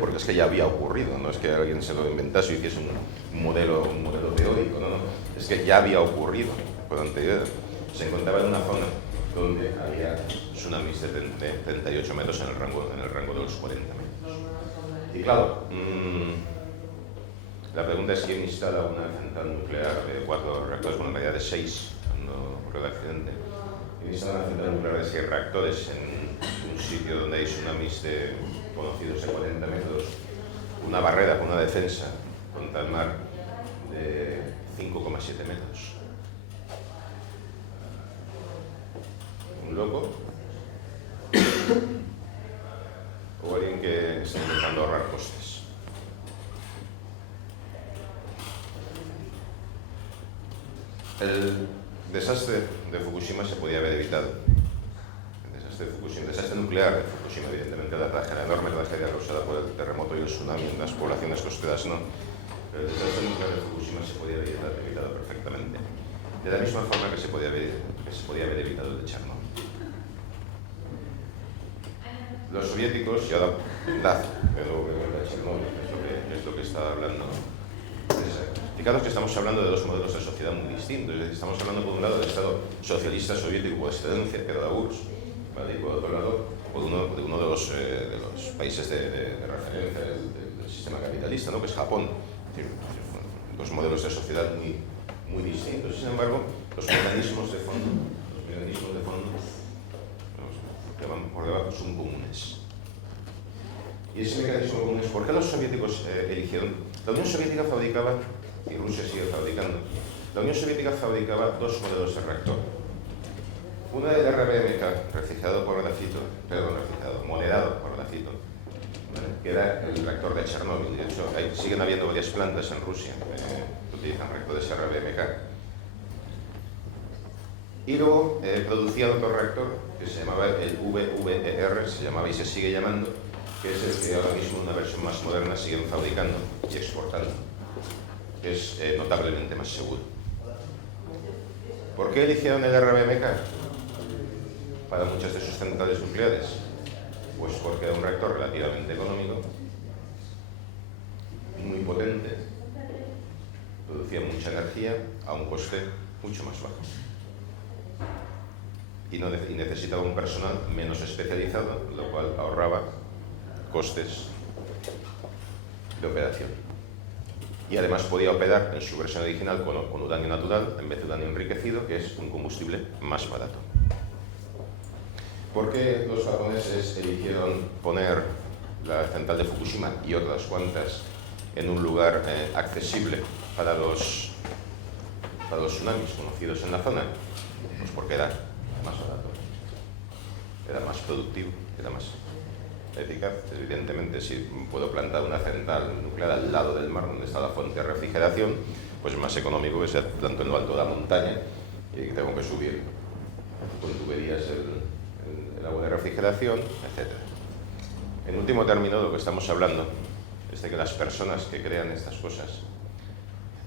porque es que ya había ocurrido, no es que alguien se lo inventase y hiciese un modelo teórico, no, es que ya había ocurrido con anterioridad. Se encontraba en una zona donde había tsunamis de 38 metros en el rango de los 40 metros. Y claro, La pregunta es quién instala una central nuclear de 4 reactores, bueno, en realidad de 6, cuando ocurrió el accidente. ¿Quién instala una central nuclear de 6 reactores en un sitio donde hay tsunamis conocidos de 40 metros, una barrera con una defensa contra el mar de 5,7 metros? ¿Un loco? ¿O alguien que está intentando ahorrar costes? El desastre de Fukushima se podía haber evitado. El desastre nuclear de Fukushima, evidentemente, la enorme tragedia causada por el terremoto y el tsunami en las poblaciones costeras no. Pero el desastre nuclear de Fukushima se podía haber evitado perfectamente. De la misma forma que se podía haber evitado el de Chernobyl. Los soviéticos, y ahora de nuevo que vuelva a Chernobyl, es lo que está hablando. Fijaros que estamos hablando de dos modelos de sociedad muy distintos. Es decir, estamos hablando por un lado del Estado socialista soviético por excelencia, que era la URSS, ¿vale? Y por otro lado, por uno de los países de referencia del sistema capitalista, ¿no? Que es Japón. Es decir, dos modelos de sociedad muy distintos. Sin embargo, los mecanismos de fondo que van por debajo son comunes. Y ese mecanismo común es ¿por qué los soviéticos eligieron? La Unión Soviética fabricaba, y Rusia sigue fabricando, la Unión Soviética fabricaba dos modelos de reactor. Una del RBMK, refrigerado por grafito, moderado por grafito, ¿vale? Que era el reactor de Chernobyl. De hecho, siguen habiendo varias plantas en Rusia que utilizan reactores RBMK. Y luego producía otro reactor que se llamaba el VVER, se llamaba y se sigue llamando, que es el que ahora mismo, una versión más moderna, siguen fabricando y exportando, que es notablemente más seguro. ¿Por qué eligieron el RBMK para muchas de sus centrales nucleares? Pues porque era un reactor relativamente económico, muy potente, producía mucha energía a un coste mucho más bajo. Y necesitaba un personal menos especializado, lo cual ahorraba costes de operación. Y además podía operar en su versión original con uranio natural en vez de uranio enriquecido, que es un combustible más barato. ¿Por qué los japoneses eligieron poner la central de Fukushima y otras cuantas en un lugar accesible para los tsunamis conocidos en la zona? Pues porque era más barato, era más productivo, era más eficaz. Evidentemente, si puedo plantar una central nuclear al lado del mar donde está la fuente de refrigeración, pues es más económico que sea tanto en lo alto de la montaña y que tengo que subir con tuberías el agua de refrigeración, etc. En último término, lo que estamos hablando es de que las personas que crean estas cosas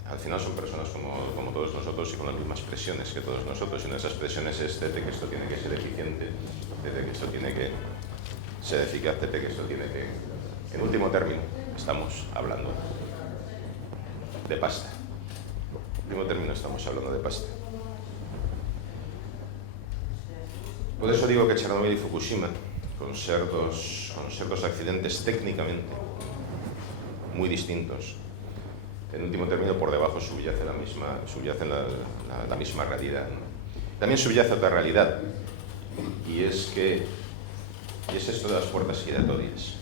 al final son personas como todos nosotros y con las mismas presiones que todos nosotros. Y una de esas presiones es de que esto tiene que ser eficiente, de que esto tiene que ser eficaz, de que esto tiene que... En último término, estamos hablando de pasta. En último término, estamos hablando de pasta. Por eso digo que Chernobyl y Fukushima, con ser dos accidentes técnicamente muy distintos, en último término, por debajo subyace la misma realidad, ¿no? También subyace otra realidad, y es esto de las puertas giratorias.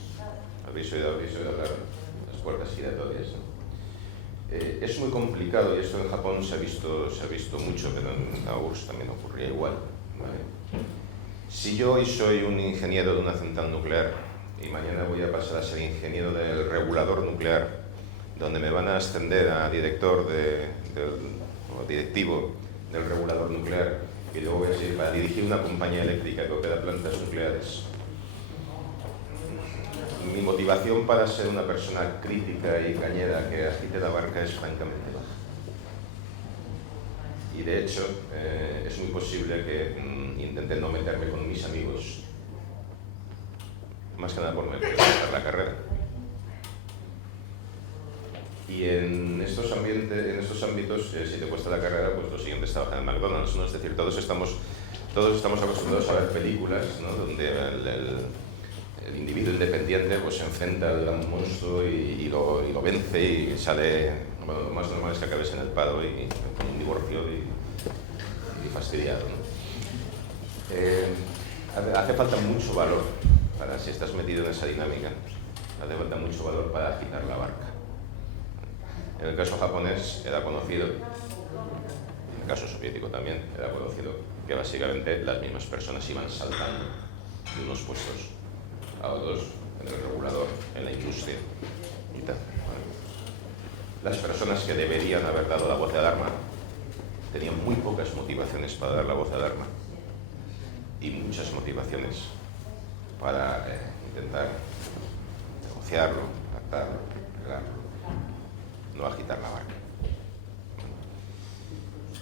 ¿Habéis oído hablar de las puertas giratorias, ¿no? Es muy complicado, y esto en Japón se ha visto mucho, pero en la URSS también ocurría igual, ¿vale? Si yo hoy soy un ingeniero de una central nuclear, y mañana voy a pasar a ser ingeniero del regulador nuclear, donde me van a ascender a director o directivo del regulador nuclear, y luego voy a seguir para dirigir una compañía eléctrica que opera plantas nucleares. Mi motivación para ser una persona crítica y cañera que agite la barca es francamente baja. Y de hecho, es muy posible que intente no meterme con mis amigos, más que nada por no empezar la carrera. Y en estos ámbitos, si te cuesta la carrera, pues lo siguiente es trabajar en McDonald's, ¿no? Es decir, todos estamos acostumbrados a ver películas, ¿no? Donde el individuo independiente pues se enfrenta al gran monstruo y lo vence y sale. Bueno, lo más normal es que acabes en el paro y con un divorcio y fastidiado, ¿no? Hace falta mucho valor para, si estás metido en esa dinámica, hace falta mucho valor para agitar la barca. En el caso japonés era conocido, en el caso soviético también era conocido, que básicamente las mismas personas iban saltando de unos puestos a otros en el regulador, en la industria y tal. Las personas que deberían haber dado la voz de alarma tenían muy pocas motivaciones para dar la voz de alarma y muchas motivaciones para intentar negociarlo, pactarlo, arreglarlo, no agitar la barca.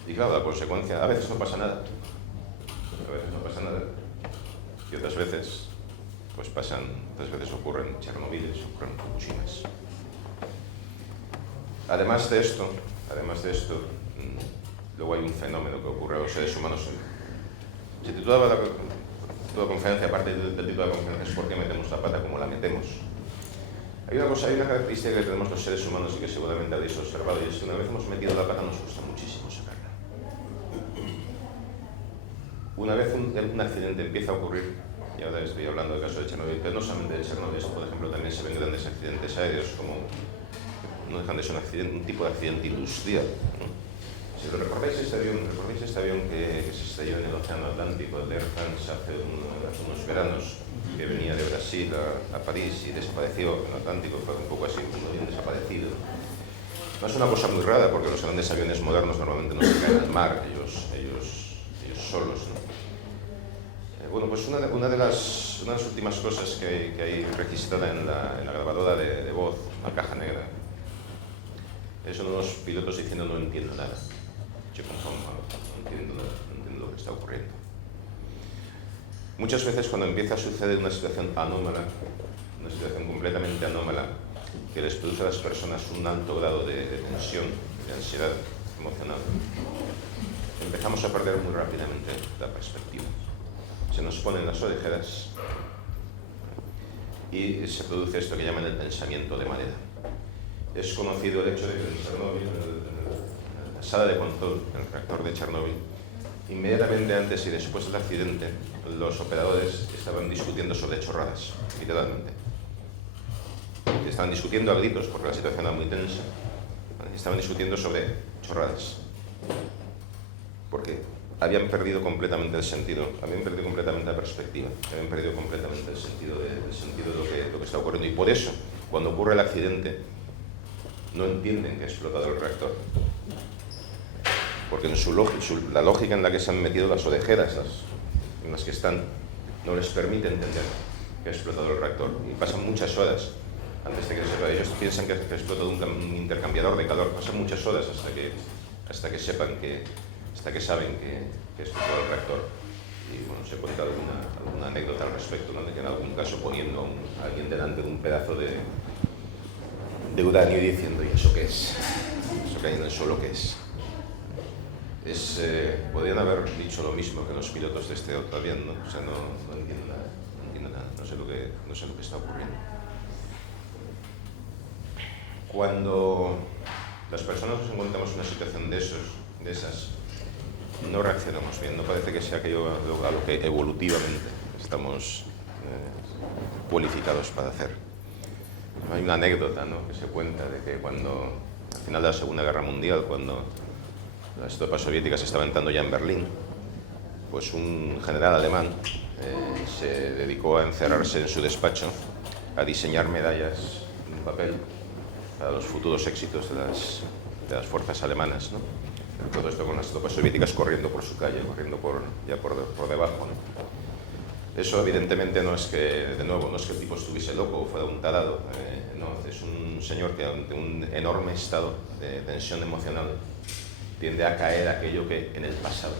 Y claro, la consecuencia, a veces no pasa nada, y otras veces pues pasan, otras veces ocurren Chernobyl, ocurren Fukushimas. Además de esto, luego hay un fenómeno que ocurre a los seres humanos. Se titulaba la conferencia, aparte del título de la conferencia, es ¿por qué metemos la pata como la metemos? Hay una característica que tenemos los seres humanos y que seguramente habéis observado, y es que una vez hemos metido la pata nos cuesta muchísimo sacarla. Una vez un accidente empieza a ocurrir, y ahora estoy hablando del caso de Chernobyl, pero no solamente de Chernobyl, por ejemplo, también se ven grandes accidentes aéreos, como no dejan de ser un tipo de accidente industrial, ¿no? Si lo recordáis este avión que se estrelló en el Océano Atlántico, el Air France, hace unos veranos, que venía de Brasil a París y desapareció en el Atlántico, fue un poco así, un avión desaparecido. No es una cosa muy rara, porque los grandes aviones modernos normalmente no se caen al mar, ellos solos, ¿no? Bueno, pues una de las últimas cosas que hay registrada en la grabadora de voz, una caja negra, es uno de los pilotos diciendo no entiendo nada. Yo no entiendo lo que está ocurriendo. Muchas veces cuando empieza a suceder una situación anómala, una situación completamente anómala, que les produce a las personas un alto grado de tensión, de ansiedad emocional, empezamos a perder muy rápidamente la perspectiva. Se nos ponen las orejeras y se produce esto que llaman el pensamiento de marea. Es conocido el hecho de que en Chernobyl, en la sala de control, en el reactor de Chernobyl, inmediatamente antes y después del accidente, los operadores estaban discutiendo sobre chorradas, literalmente. Estaban discutiendo a gritos porque la situación era muy tensa. Estaban discutiendo sobre chorradas. Porque habían perdido completamente el sentido, habían perdido completamente la perspectiva, habían perdido completamente el sentido de lo que está ocurriendo. Y por eso, cuando ocurre el accidente, no entienden que ha explotado el reactor. Porque en la lógica en la que se han metido las orejeras, en las que están, no les permite entender que ha explotado el reactor. Y pasan muchas horas antes de que sepan. Ellos piensan que ha explotado un intercambiador de calor. Pasan muchas horas hasta que sepan hasta que saben que ha explotado el reactor. Y bueno, se cuenta alguna anécdota al respecto, ¿no? De que en algún caso poniendo a alguien delante de un pedazo de uranio y diciendo, ¿y eso qué es? ¿Eso que hay en el suelo qué es? Podrían haber dicho lo mismo que los pilotos de este otro avión, ¿no? O sea, no entiendo nada, no sé lo que está ocurriendo. Cuando las personas nos encontramos en una situación de esas, no reaccionamos bien, no parece que sea aquello a lo que evolutivamente estamos cualificados para hacer. Hay una anécdota, ¿no?, que se cuenta de que cuando, al final de la Segunda Guerra Mundial, cuando las tropas soviéticas estaban entrando ya en Berlín, pues un general alemán se dedicó a encerrarse en su despacho a diseñar medallas en papel para los futuros éxitos de las fuerzas alemanas, ¿no? Todo esto con las tropas soviéticas corriendo por su calle, corriendo por debajo, ¿no? Eso evidentemente no es que, de nuevo, no es que el tipo estuviese loco o fuera un tarado, no, es un señor que ante un enorme estado de tensión emocional tiende a caer aquello que en el pasado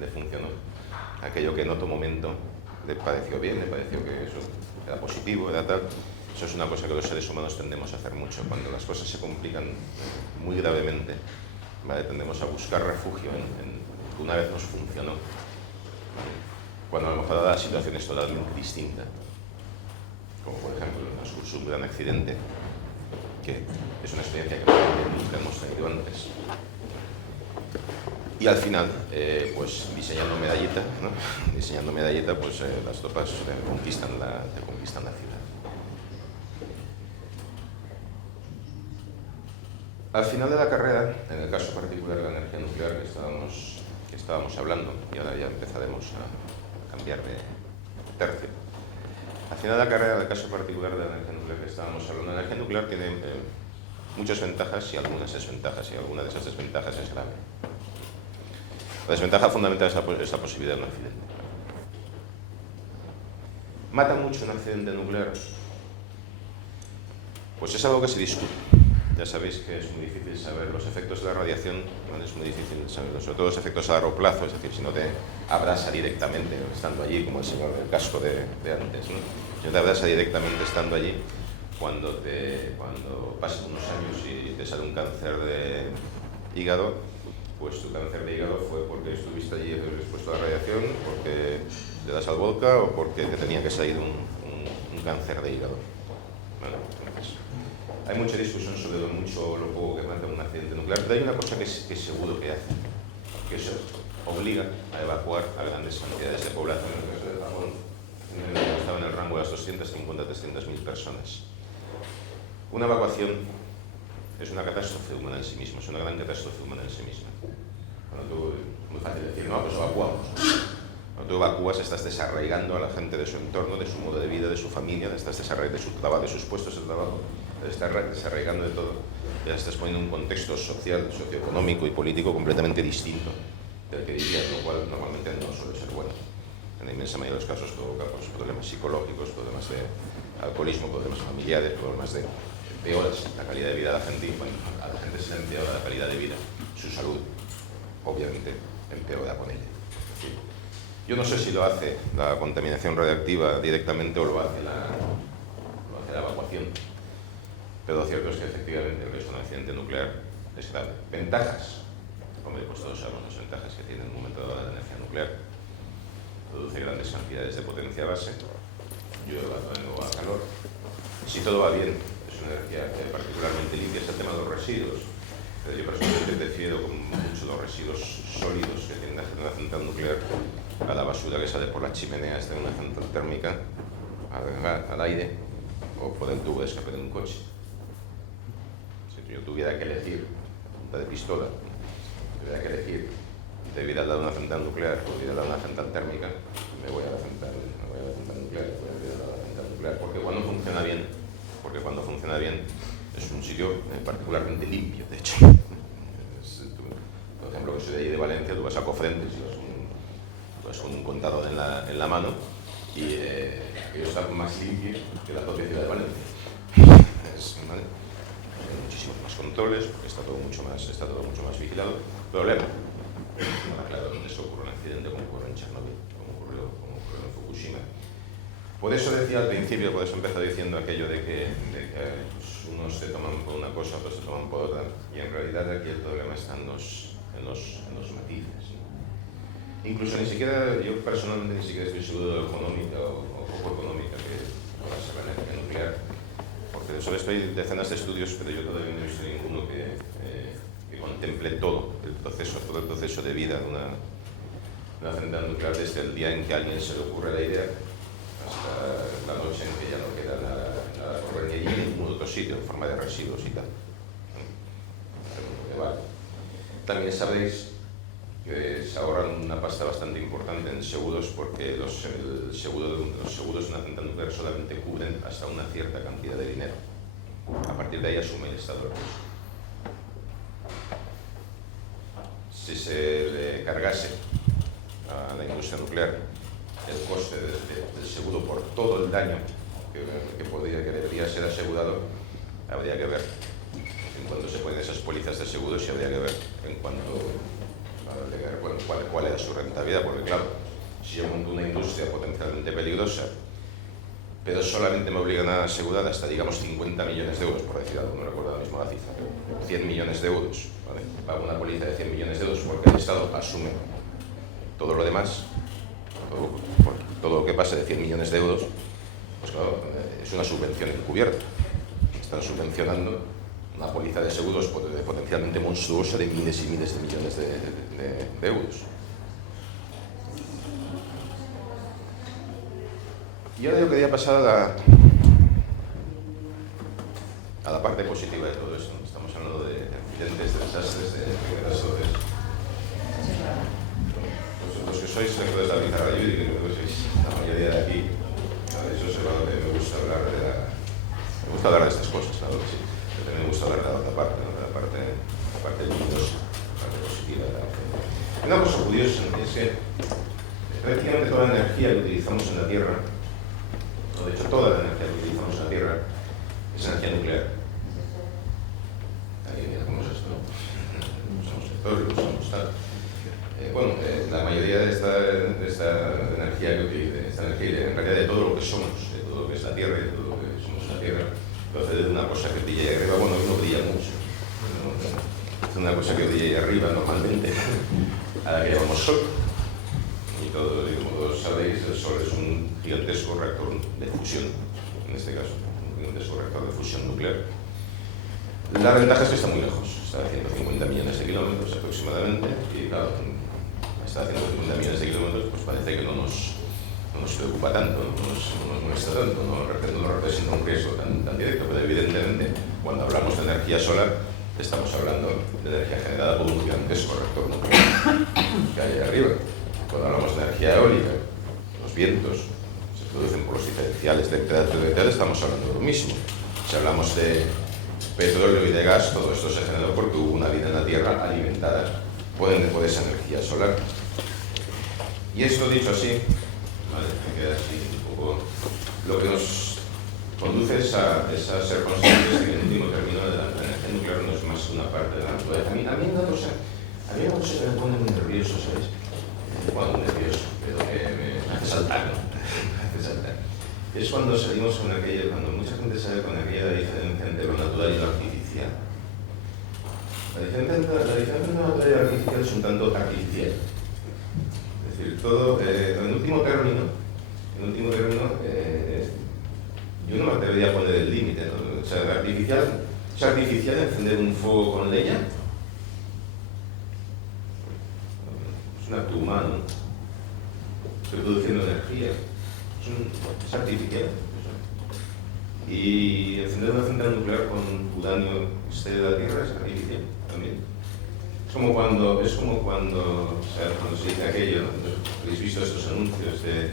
le funcionó, aquello que en otro momento le pareció bien, le pareció que eso era positivo, era tal. Eso es una cosa que los seres humanos tendemos a hacer mucho. Cuando las cosas se complican muy gravemente, ¿vale?, tendemos a buscar refugio en que una vez nos funcionó, ¿vale?, cuando a lo mejor la situación es totalmente distinta. como por ejemplo en Transcurso un gran accidente, que es una experiencia que nunca hemos tenido antes. Y al final, pues diseñando medallita, ¿no? Diseñando medallita, pues las tropas te conquistan la ciudad. Al final de la carrera, en el caso particular de la energía nuclear que estábamos hablando, y ahora ya empezaremos a cambiar de tercio. Al final de la carrera, en el caso particular de la energía nuclear que estábamos hablando, la energía nuclear tiene muchas ventajas y algunas desventajas, y alguna de esas desventajas es grave. La desventaja fundamental es la posibilidad de un accidente. ¿Mata mucho un accidente nuclear? Pues es algo que se discute. Ya sabéis que es muy difícil saber los efectos de la radiación, ¿vale? Es muy difícil saberlos, sobre todo los efectos a largo plazo, es decir, si no te abrasa directamente estando allí, como el señor del casco de antes, ¿no? Si no te abrasa directamente estando allí, cuando pasen unos años y te sale un cáncer de hígado, pues tu cáncer de hígado fue porque estuviste allí expuesto a la radiación, porque le das al vodka o porque te tenía que salir un cáncer de hígado. Bueno, entonces, hay mucha discusión sobre lo mucho o lo poco que mata un accidente nuclear, pero hay una cosa que es seguro que hace, que eso obliga a evacuar a grandes cantidades de población. En el caso de Japón, estaba en el rango de las 250-300.000 personas. Una evacuación es una catástrofe humana en sí misma, es una gran catástrofe humana en sí misma. Es muy fácil decir, no, pues evacuamos. Cuando tú evacúas, estás desarraigando a la gente de su entorno, de su modo de vida, de su familia, estás desarraigando de su trabajo, de sus puestos de trabajo, estás desarraigando de todo. Ya estás poniendo un contexto social, socioeconómico y político completamente distinto del que vivías, lo cual normalmente no suele ser bueno. En la inmensa mayoría de los casos provoca pues, problemas psicológicos, problemas de alcoholismo, problemas familiares, problemas de empeoras la calidad de vida de la gente, y bueno, a la gente se le empeora la calidad de vida, su salud, obviamente, empeora con ella. ¿Sí? Yo no sé si lo hace la contaminación radiactiva directamente o lo hace la evacuación, pero lo cierto es que efectivamente el riesgo de un accidente nuclear es grave. ¿Ventajas? Hombre, pues todos sabemos las ventajas que tiene en un momento dado la energía nuclear. Produce grandes cantidades de potencia base, llueva de nuevo a calor. Si todo va bien, es una energía particularmente limpia. Es el tema de los residuos. Pero yo personalmente prefiero mucho los residuos sólidos que tiene una central nuclear a la basura que sale por las chimeneas de una central térmica, al aire o por el tubo de escape de un coche. Si yo tuviera que elegir punta de pistola, tuviera que elegir debido a una central nuclear o debido a una central térmica, me voy a la central nuclear, porque cuando funciona bien, es un sitio particularmente limpio, de hecho. Por ejemplo, que soy de allí de Valencia, tú vas a Cofrentes y vas con un contador en la mano y aquello está más limpio que la propia ciudad de Valencia. ¿Vale? Hay muchísimos más controles, está todo mucho más vigilado. Problema. Claro, donde se ocurre un accidente como ocurre en Chernobyl, como ocurrió en Fukushima. Por eso decía al principio, por eso empezó diciendo aquello de que pues, unos se toman por una cosa, otros se toman por otra, y en realidad aquí el problema está en los matices, ¿no? Incluso yo personalmente ni siquiera estoy seguro de lo económica o poco económica que va a ser la energía nuclear, porque solo estoy decenas de estudios, pero yo todavía no he visto ninguno que contemple todo el proceso de vida de una central nuclear, desde el día en que a alguien se le ocurre la idea hasta la noche en que ya no queda nada por venir allí en ningún otro sitio en forma de residuos y tal. Vale. También sabréis que se ahorran una pasta bastante importante en seguros, porque los seguros de una central nuclear solamente cubren hasta una cierta cantidad de dinero. A partir de ahí asume el Estado el riesgo. Si se le cargase a la industria nuclear el coste del seguro por todo el daño que debería ser asegurado, habría que ver en cuanto se ponen esas pólizas de seguros y habría que ver cuál era su rentabilidad, porque claro, si yo monto una industria potencialmente peligrosa, pero solamente me obligan a asegurar hasta, digamos, 50 millones de euros, por decir algo, no recuerdo ahora mismo la cifra, 100 millones de euros, ¿vale? Pago una póliza de 100 millones de euros porque el Estado asume todo lo demás, todo lo que pase de 100 millones de euros, pues claro, es una subvención encubierta. Están subvencionando una póliza de seguros potencialmente monstruosa de miles y miles de millones de euros. Y ahora yo quería pasar a la parte positiva de todo esto. Estamos hablando de accidentes, de desastres, de catástrofes. Vosotros que sois sectores de la pizarra jurídica, que creo que sois la mayoría de aquí, eso es lo que me gusta hablar me gusta hablar de estas cosas, claro que sí. Pero también me gusta hablar de la otra parte, ¿no? la parte luminosa, la parte positiva. Una cosa curiosa es que prácticamente toda la energía que utilizamos en la Tierra, o de hecho toda la energía que utilizamos en la Tierra, es energía nuclear. Ahí mira cómo es esto. Somos sectores, somos tal. La mayoría de esta energía que utilice, esta energía, en realidad de todo lo que somos, de todo lo que es la Tierra y de todo lo que somos en la Tierra, procede de una cosa que brilla ahí arriba. Bueno, no brilla mucho. Es una cosa que brilla ahí arriba normalmente, a la que llamamos Sol. Y como todos sabéis, el Sol es un gigantesco reactor de fusión, en este caso, un gigantesco reactor de fusión nuclear. La ventaja es que está muy lejos, está a 150 millones de kilómetros aproximadamente, y claro, está a 150 millones de kilómetros, pues parece que no nos preocupa tanto, no nos molesta tanto, no representa un riesgo tan directo, pero evidentemente cuando hablamos de energía solar estamos hablando de energía generada por un gigantesco reactor nuclear que hay ahí arriba. Cuando hablamos de energía eólica, los vientos se producen por los diferenciales de temperatura, estamos hablando de lo mismo. Si hablamos de petróleo y de gas, todo esto se generó porque hubo una vida en la Tierra alimentada por esa energía solar. Y esto dicho así, ¿vale? Me queda así un poco. Lo que nos conduce es a ser conscientes de que en último término la energía nuclear no es más que una parte de la naturaleza. A mí una cosa que me pone muy nervioso, ¿sabéis? Bueno, nervioso, pero que me hace saltar, ¿no? Me hace saltar. Es cuando salimos con aquello, cuando mucha gente sale con aquella diferencia entre lo natural y lo artificial. La diferencia entre lo natural y lo artificial es un tanto artificial. Es decir, todo, en último término, yo no me atrevería a poner el límite, ¿no? O sea, ¿es artificial encender un fuego con leña? Es un acto humano. Estoy produciendo energía. Es artificial. Y encender una central nuclear con uranio extraído de la Tierra es artificial también. Es como cuando se dice aquello, ¿no? Habéis visto estos anuncios de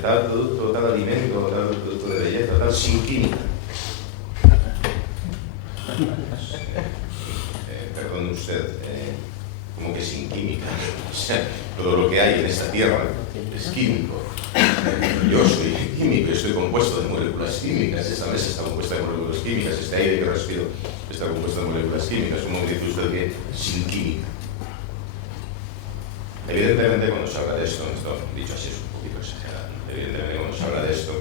tal producto, tal alimento, tal producto de belleza, tal sin química. Perdone usted, como que sin química. O sea, todo lo que hay en esta tierra es químico. Yo soy químico, estoy compuesto de moléculas químicas. Esta mesa está compuesta de moléculas químicas, este aire que respiro está compuesto de moléculas químicas. ¿Cómo dice usted que sin química? Evidentemente, cuando se habla de esto, dicho así es un poquito exagerado. Evidentemente, cuando se habla de esto,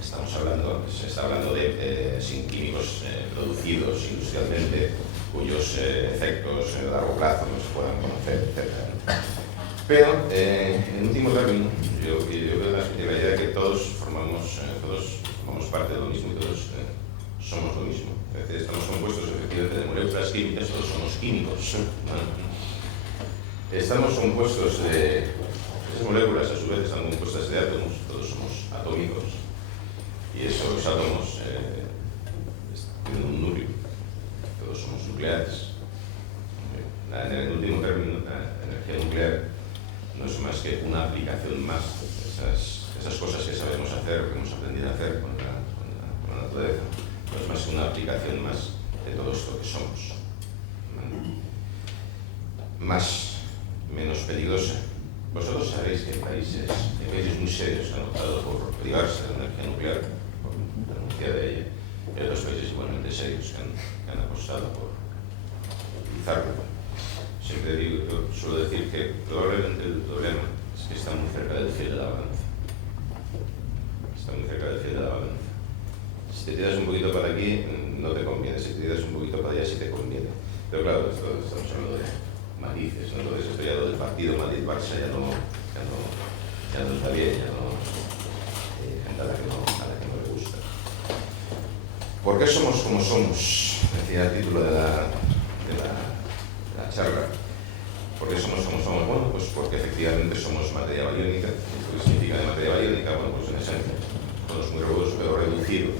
se está hablando de sin químicos producidos industrialmente, cuyos efectos a largo plazo no se puedan conocer, etc. Pero, en último término, yo veo la idea de que todos formamos parte de lo mismo y todos somos lo mismo. Es decir, estamos compuestos efectivamente de moléculas químicas, todos somos químicos. Estamos compuestos de... Esas moléculas, a su vez, están compuestas de átomos, todos somos atómicos. Y esos átomos tienen un núcleo, todos somos nucleares. En el último término, la energía nuclear no es más que una aplicación más de esas cosas que sabemos hacer, que hemos aprendido a hacer con la naturaleza. No es más que una aplicación más de todo esto que somos. Menos peligrosa. Vosotros sabéis que hay países muy serios que han optado por privarse de la energía nuclear, por renunciar de ella. Y hay otros países igualmente serios que han apostado por utilizarlo. Siempre suelo decir que probablemente el problema es que está muy cerca del fiel de la balanza. Está muy cerca del fiel de la balanza. Si te tiras un poquito para aquí, no te conviene. Si te tiras un poquito para allá, sí te conviene. Pero claro, estamos hablando de matices, ¿no? Entonces esto ya lo del partido Madrid-Barça ya no está bien, ya no, gente a la que no le gusta. ¿Por qué somos como somos? Decía el título de la charla. ¿Por qué somos como somos? Bueno, pues porque efectivamente somos materia bariónica. ¿Qué significa de materia bariónica? Bueno, pues en esencia, todos muy rudos, pero reducido.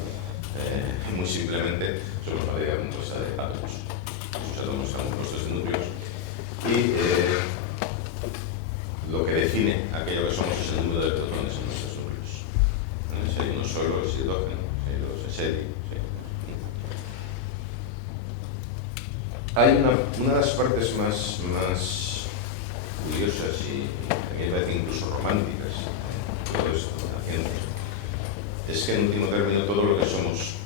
Muy simplemente, somos materia compuesta de átomos. Los átomos están compuestos de núcleos. Y lo que define aquello que somos es el número de protones en nuestros núcleos. Si hay uno solo, es hidrógeno, si hay dos, es helio. Hay una de las partes más curiosas y a mí me parece incluso románticas de todo esto, la ciencia, es que en último término todo lo que somos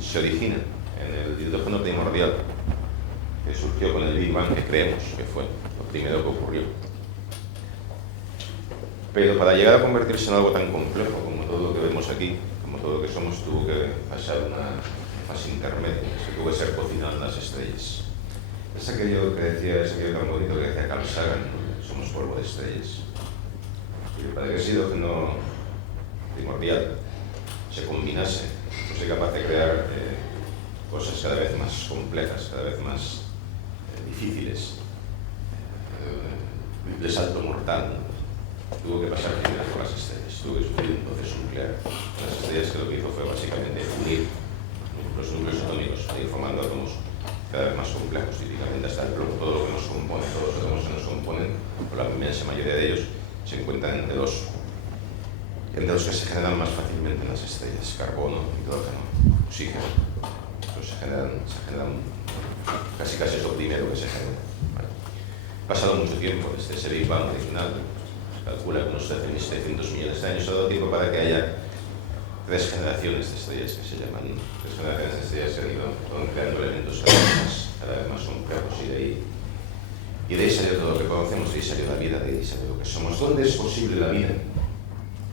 se origina en el hidrógeno primordial que surgió con el Big Bang, que creemos que fue lo primero que ocurrió. Pero para llegar a convertirse en algo tan complejo como todo lo que vemos aquí, como todo lo que somos, tuvo que pasar una fase intermedia, que tuvo que ser cocinado en las estrellas. Es aquello que decía, ese aquello tan bonito que decía Carl Sagan, ¿no? Somos polvo de estrellas. Y para que ese hidrógeno primordial se combinase, fuese capaz de crear cosas cada vez más complejas, cada vez más difíciles, de salto mortal, ¿no? Tuvo que pasar primero por las estrellas, tuvo que sufrir un proceso nuclear. Las estrellas que lo que hizo fue básicamente unir los núcleos atómicos, ir formando átomos cada vez más complejos, típicamente hasta el plomo. Todo lo que nos compone, todos los átomos que nos componen, o la inmensa mayoría de ellos, se encuentran entre los que se generan más fácilmente en las estrellas: carbono, hidrógeno, oxígeno. Entonces se generan casi es lo primero que se genera. ¿Vale? Ha pasado mucho tiempo desde ese Big Bang original, se calcula que unos 13.700 millones de años, ha dado tiempo para que haya 3 generaciones de estrellas que se llaman, ¿no? 3 generaciones de estrellas que han ido creando elementos cada vez más complejos, y de ahí salió todo lo que conocemos, de ahí salió la vida, de ahí salió lo que somos. ¿Dónde es posible la vida?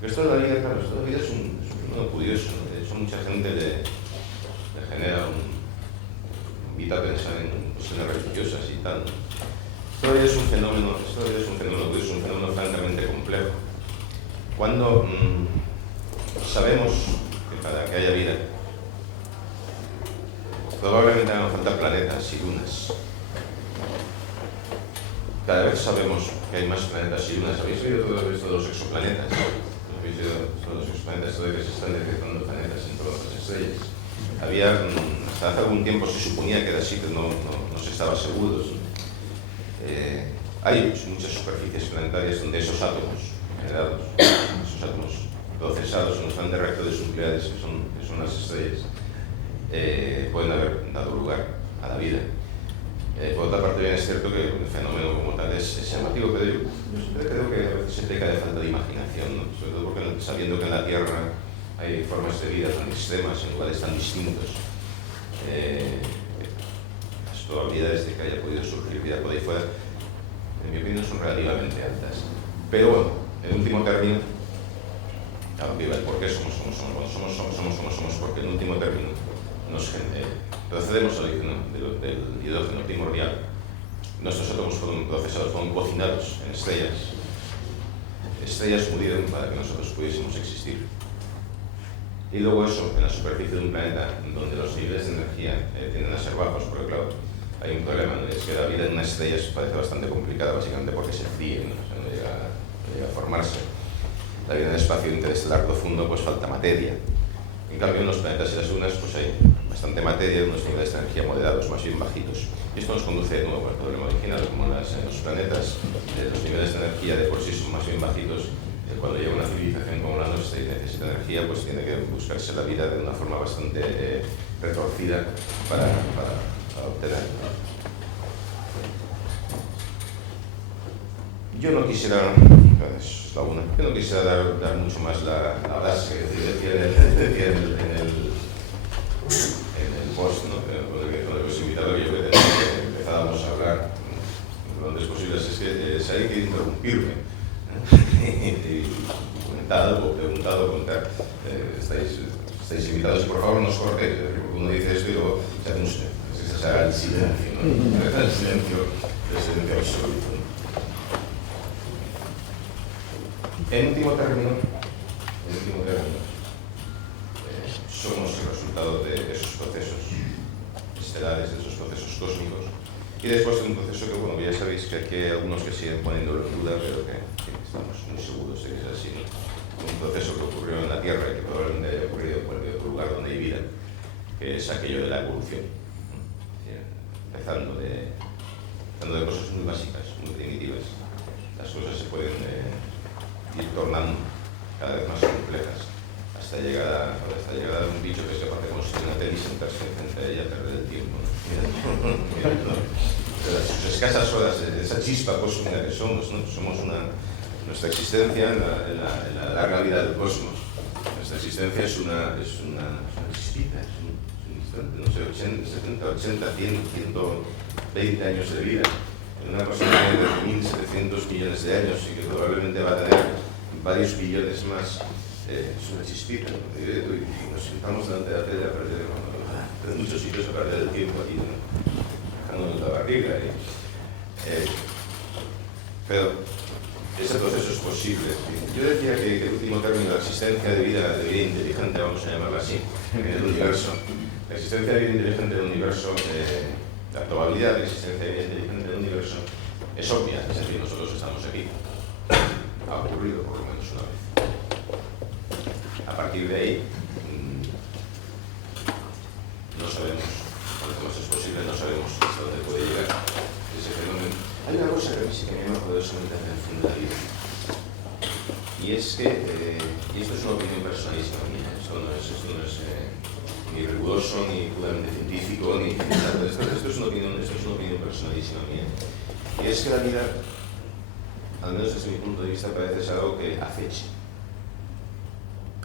Pero esto de la vida, claro, esto de la vida es un fenómeno curioso, ¿no? De hecho, mucha gente le genera invita a pensar en cuestiones religiosas y tal. Esto de la vida es un fenómeno curioso, un fenómeno francamente complejo. Cuando sabemos que para que haya vida probablemente van a faltar planetas y lunas. Cada vez sabemos que hay más planetas y lunas. ¿Habéis oído todo esto de los exoplanetas? ¿Habéis oído todos los exoplanetas? Esto de que se están detectando planetas en todas las estrellas. Hasta hace algún tiempo se suponía que era así, que no se estaba seguro. Hay muchas superficies planetarias donde esos átomos generados, esos átomos procesados en los grandes reactores nucleares que son las estrellas, pueden haber dado lugar a la vida. Por otra parte, bien es cierto que el fenómeno como tal es llamativo, pero yo siempre creo que a veces se peca de falta de imaginación, ¿no? Sobre todo porque sabiendo que en la Tierra hay formas de vida tan extremas, en lugares tan distintos, las probabilidades de que haya podido surgir vida por ahí fuera, en mi opinión, son relativamente altas. Pero bueno, en último término, ¿por qué somos como somos? Bueno, somos como somos porque en último término procedemos al origen del hidrógeno primordial. Nuestros átomos fueron procesados, fueron cocinados en estrellas. Estrellas murieron para que nosotros pudiésemos existir. Y luego eso, en la superficie de un planeta donde los niveles de energía tienden a ser bajos, porque claro, hay un problema, ¿no? Es que la vida en una estrella parece bastante complicada, básicamente porque se fríe, ¿no? O sea, no llega a formarse. La vida en el espacio interestelar profundo, pues falta materia. En cambio, en los planetas y las lunas, pues hay bastante materia, unos niveles de energía moderados, más bien bajitos. Y esto nos conduce de nuevo al problema original, como en los planetas, los niveles de energía de por sí son más bien bajitos. Cuando llega una civilización como la nuestra y necesita energía, pues tiene que buscarse la vida de una forma bastante retorcida para obtenerla. Yo no quisiera, es la una, yo no quisiera dar mucho más la base que decía en el post, ¿no? Con el que os invitaba, yo que empezábamos a hablar lo antes posible, es que si hay que interrumpirme y comentar algo, preguntar o contar, estáis invitados y por favor no os cortéis, porque uno dice esto y luego se hace se haga el silencio, ¿no? El silencio absoluto. En último término, somos el resultado resultado de esos procesos estelares, de esos procesos cósmicos. Y después de un proceso que, bueno, ya sabéis que aquí hay algunos que siguen poniéndolo en duda, pero que estamos muy seguros de que es así, ¿no? Un proceso que ocurrió en la Tierra y que probablemente haya ocurrido en cualquier otro lugar donde hay vida, que es aquello de la evolución, ¿no? Empezando de cosas muy básicas, muy primitivas. Las cosas se pueden ir tornando cada vez más complejas hasta llegar a un bicho que es capaz de construir una tele y sentarse frente a ella a perder el tiempo, ¿no? De sus escasas horas, de esa chispa cósmica que somos, ¿no? Somos nuestra existencia en la larga vida del cosmos. Nuestra existencia es una chispita, es un instante, no sé, 70, 80, 100, 120 años de vida. En una cosa que tiene 1.700 millones de años y que probablemente va a tener varios billones más. Es una chispita, ¿no? Y nos sentamos delante de la tele a perder, en muchos sitios a perder el tiempo aquí, ¿no? Dejándonos la barriga. Pero ese proceso es posible. Yo decía que el último término, la existencia de vida inteligente, vamos a llamarla así, en el universo. La existencia de vida inteligente del universo, la probabilidad de existencia de vida inteligente del universo es obvia, es decir, nosotros estamos aquí. Ha ocurrido por lo menos una vez. A partir de ahí, no sabemos cuánto más es posible, no sabemos hasta dónde puede llegar ese fenómeno. Hay una cosa que a mí sí que me llama poderosamente la atención de la vida. Y es que, y esto es una opinión personalísima mía, esto no es ni riguroso, ni puramente científico, ni nada. Esto es una opinión personalísima mía. Y es que la vida, al menos desde mi punto de vista, parece ser algo que aceche.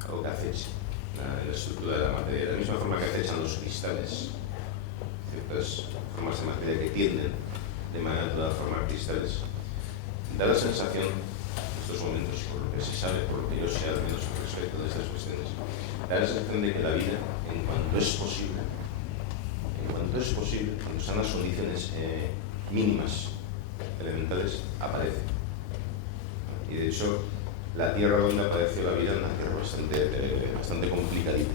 Algo que acecha en la estructura de la materia, de la misma forma que acechan los cristales, ciertas formas de materia que tienden de manera natural a formar cristales. Da la sensación, en estos momentos, por lo que se sabe, por lo que yo sé al menos al respecto de estas cuestiones, da la sensación de que la vida, en cuanto es posible, en sanas condiciones mínimas, elementales, aparece. Y de hecho, la tierra donde apareció la vida era una tierra bastante complicadita.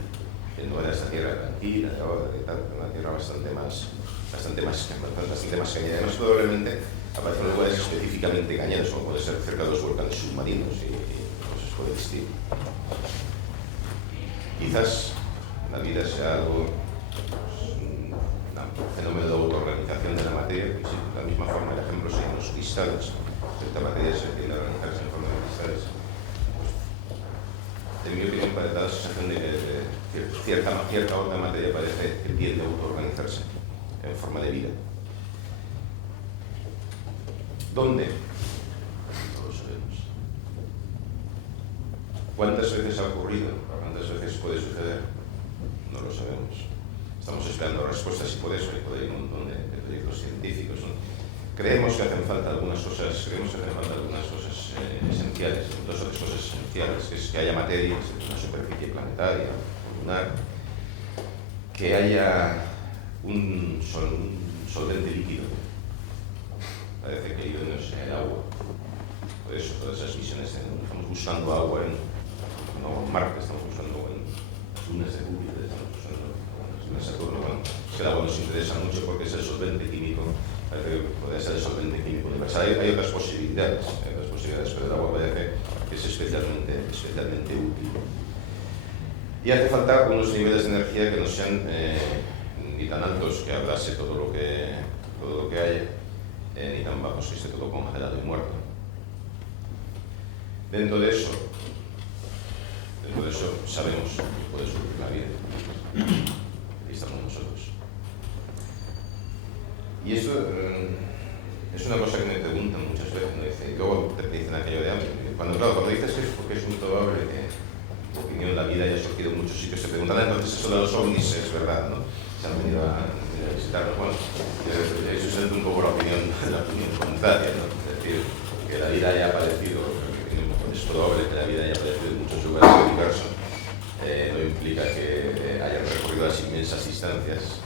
No era esta tierra tranquila, una tierra bastante más cañera. Además, probablemente aparecen lugares específicamente cañeros, como puede ser cerca de los volcanes submarinos y cosas por el estilo. Quizás la vida sea algo, un fenómeno de autorganización de la materia, pues sí, de la misma forma, el ejemplo serían los cristales. Cierta materia se tiende a organizarse en forma de cristales. En mi opinión, parece dar la sensación de que cierta otra materia parece que tiende a autoorganizarse en forma de vida. ¿Dónde? No lo sabemos. ¿Cuántas veces ha ocurrido? ¿Cuántas veces puede suceder? No lo sabemos. Estamos esperando respuestas y por eso hay un montón de proyectos científicos, ¿no? Creemos que hacen falta algunas cosas esenciales, dos o tres cosas esenciales, que es que haya materia, una superficie planetaria, lunar, que haya un solvente líquido. Parece que el no es el agua. Por eso todas esas misiones estamos buscando agua no en Marte, estamos buscando agua en lunas de Júpiter, estamos buscando en Saturno. Bueno, es que el agua nos interesa mucho porque es el solvente químico. Podría ser el solvente químico universal. Hay otras posibilidades, pero el agua parece que es especialmente útil. Y hace falta unos niveles de energía que no sean ni tan altos que abrase todo lo que haya, ni tan bajos que esté todo congelado y muerto. Dentro de eso sabemos que puede surgir la vida. Aquí estamos nosotros. Y eso es una cosa que me preguntan muchas veces, ¿no? Y luego te dicen aquello de hambre. Cuando dices que es porque es muy probable que, en tu opinión, la vida haya surgido en muchos sitios, se preguntan entonces eso de los ovnis es verdad, ¿no? Se han venido a visitarnos. Bueno, eso es un poco la opinión contraria, ¿no? Es decir, que la vida haya aparecido, es probable que la vida haya aparecido en muchos lugares del universo, no implica que hayan recorrido las inmensas distancias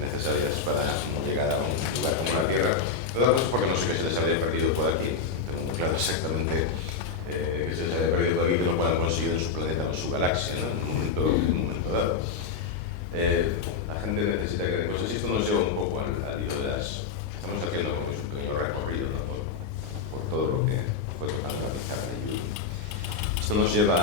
necesarias para llegar a un lugar como la Tierra. Todas cosas porque no sé qué se les había perdido por aquí. Tengo muy claro exactamente que se les había perdido por aquí, que no puedan conseguir en su planeta o en su galaxia, ¿no? en un momento dado. la gente necesita que... No sé si esto nos lleva un poco al lío de las... Estamos haciendo como un pequeño recorrido, ¿no? por todo lo que fue tocando la pizarra de Jung. Esto nos lleva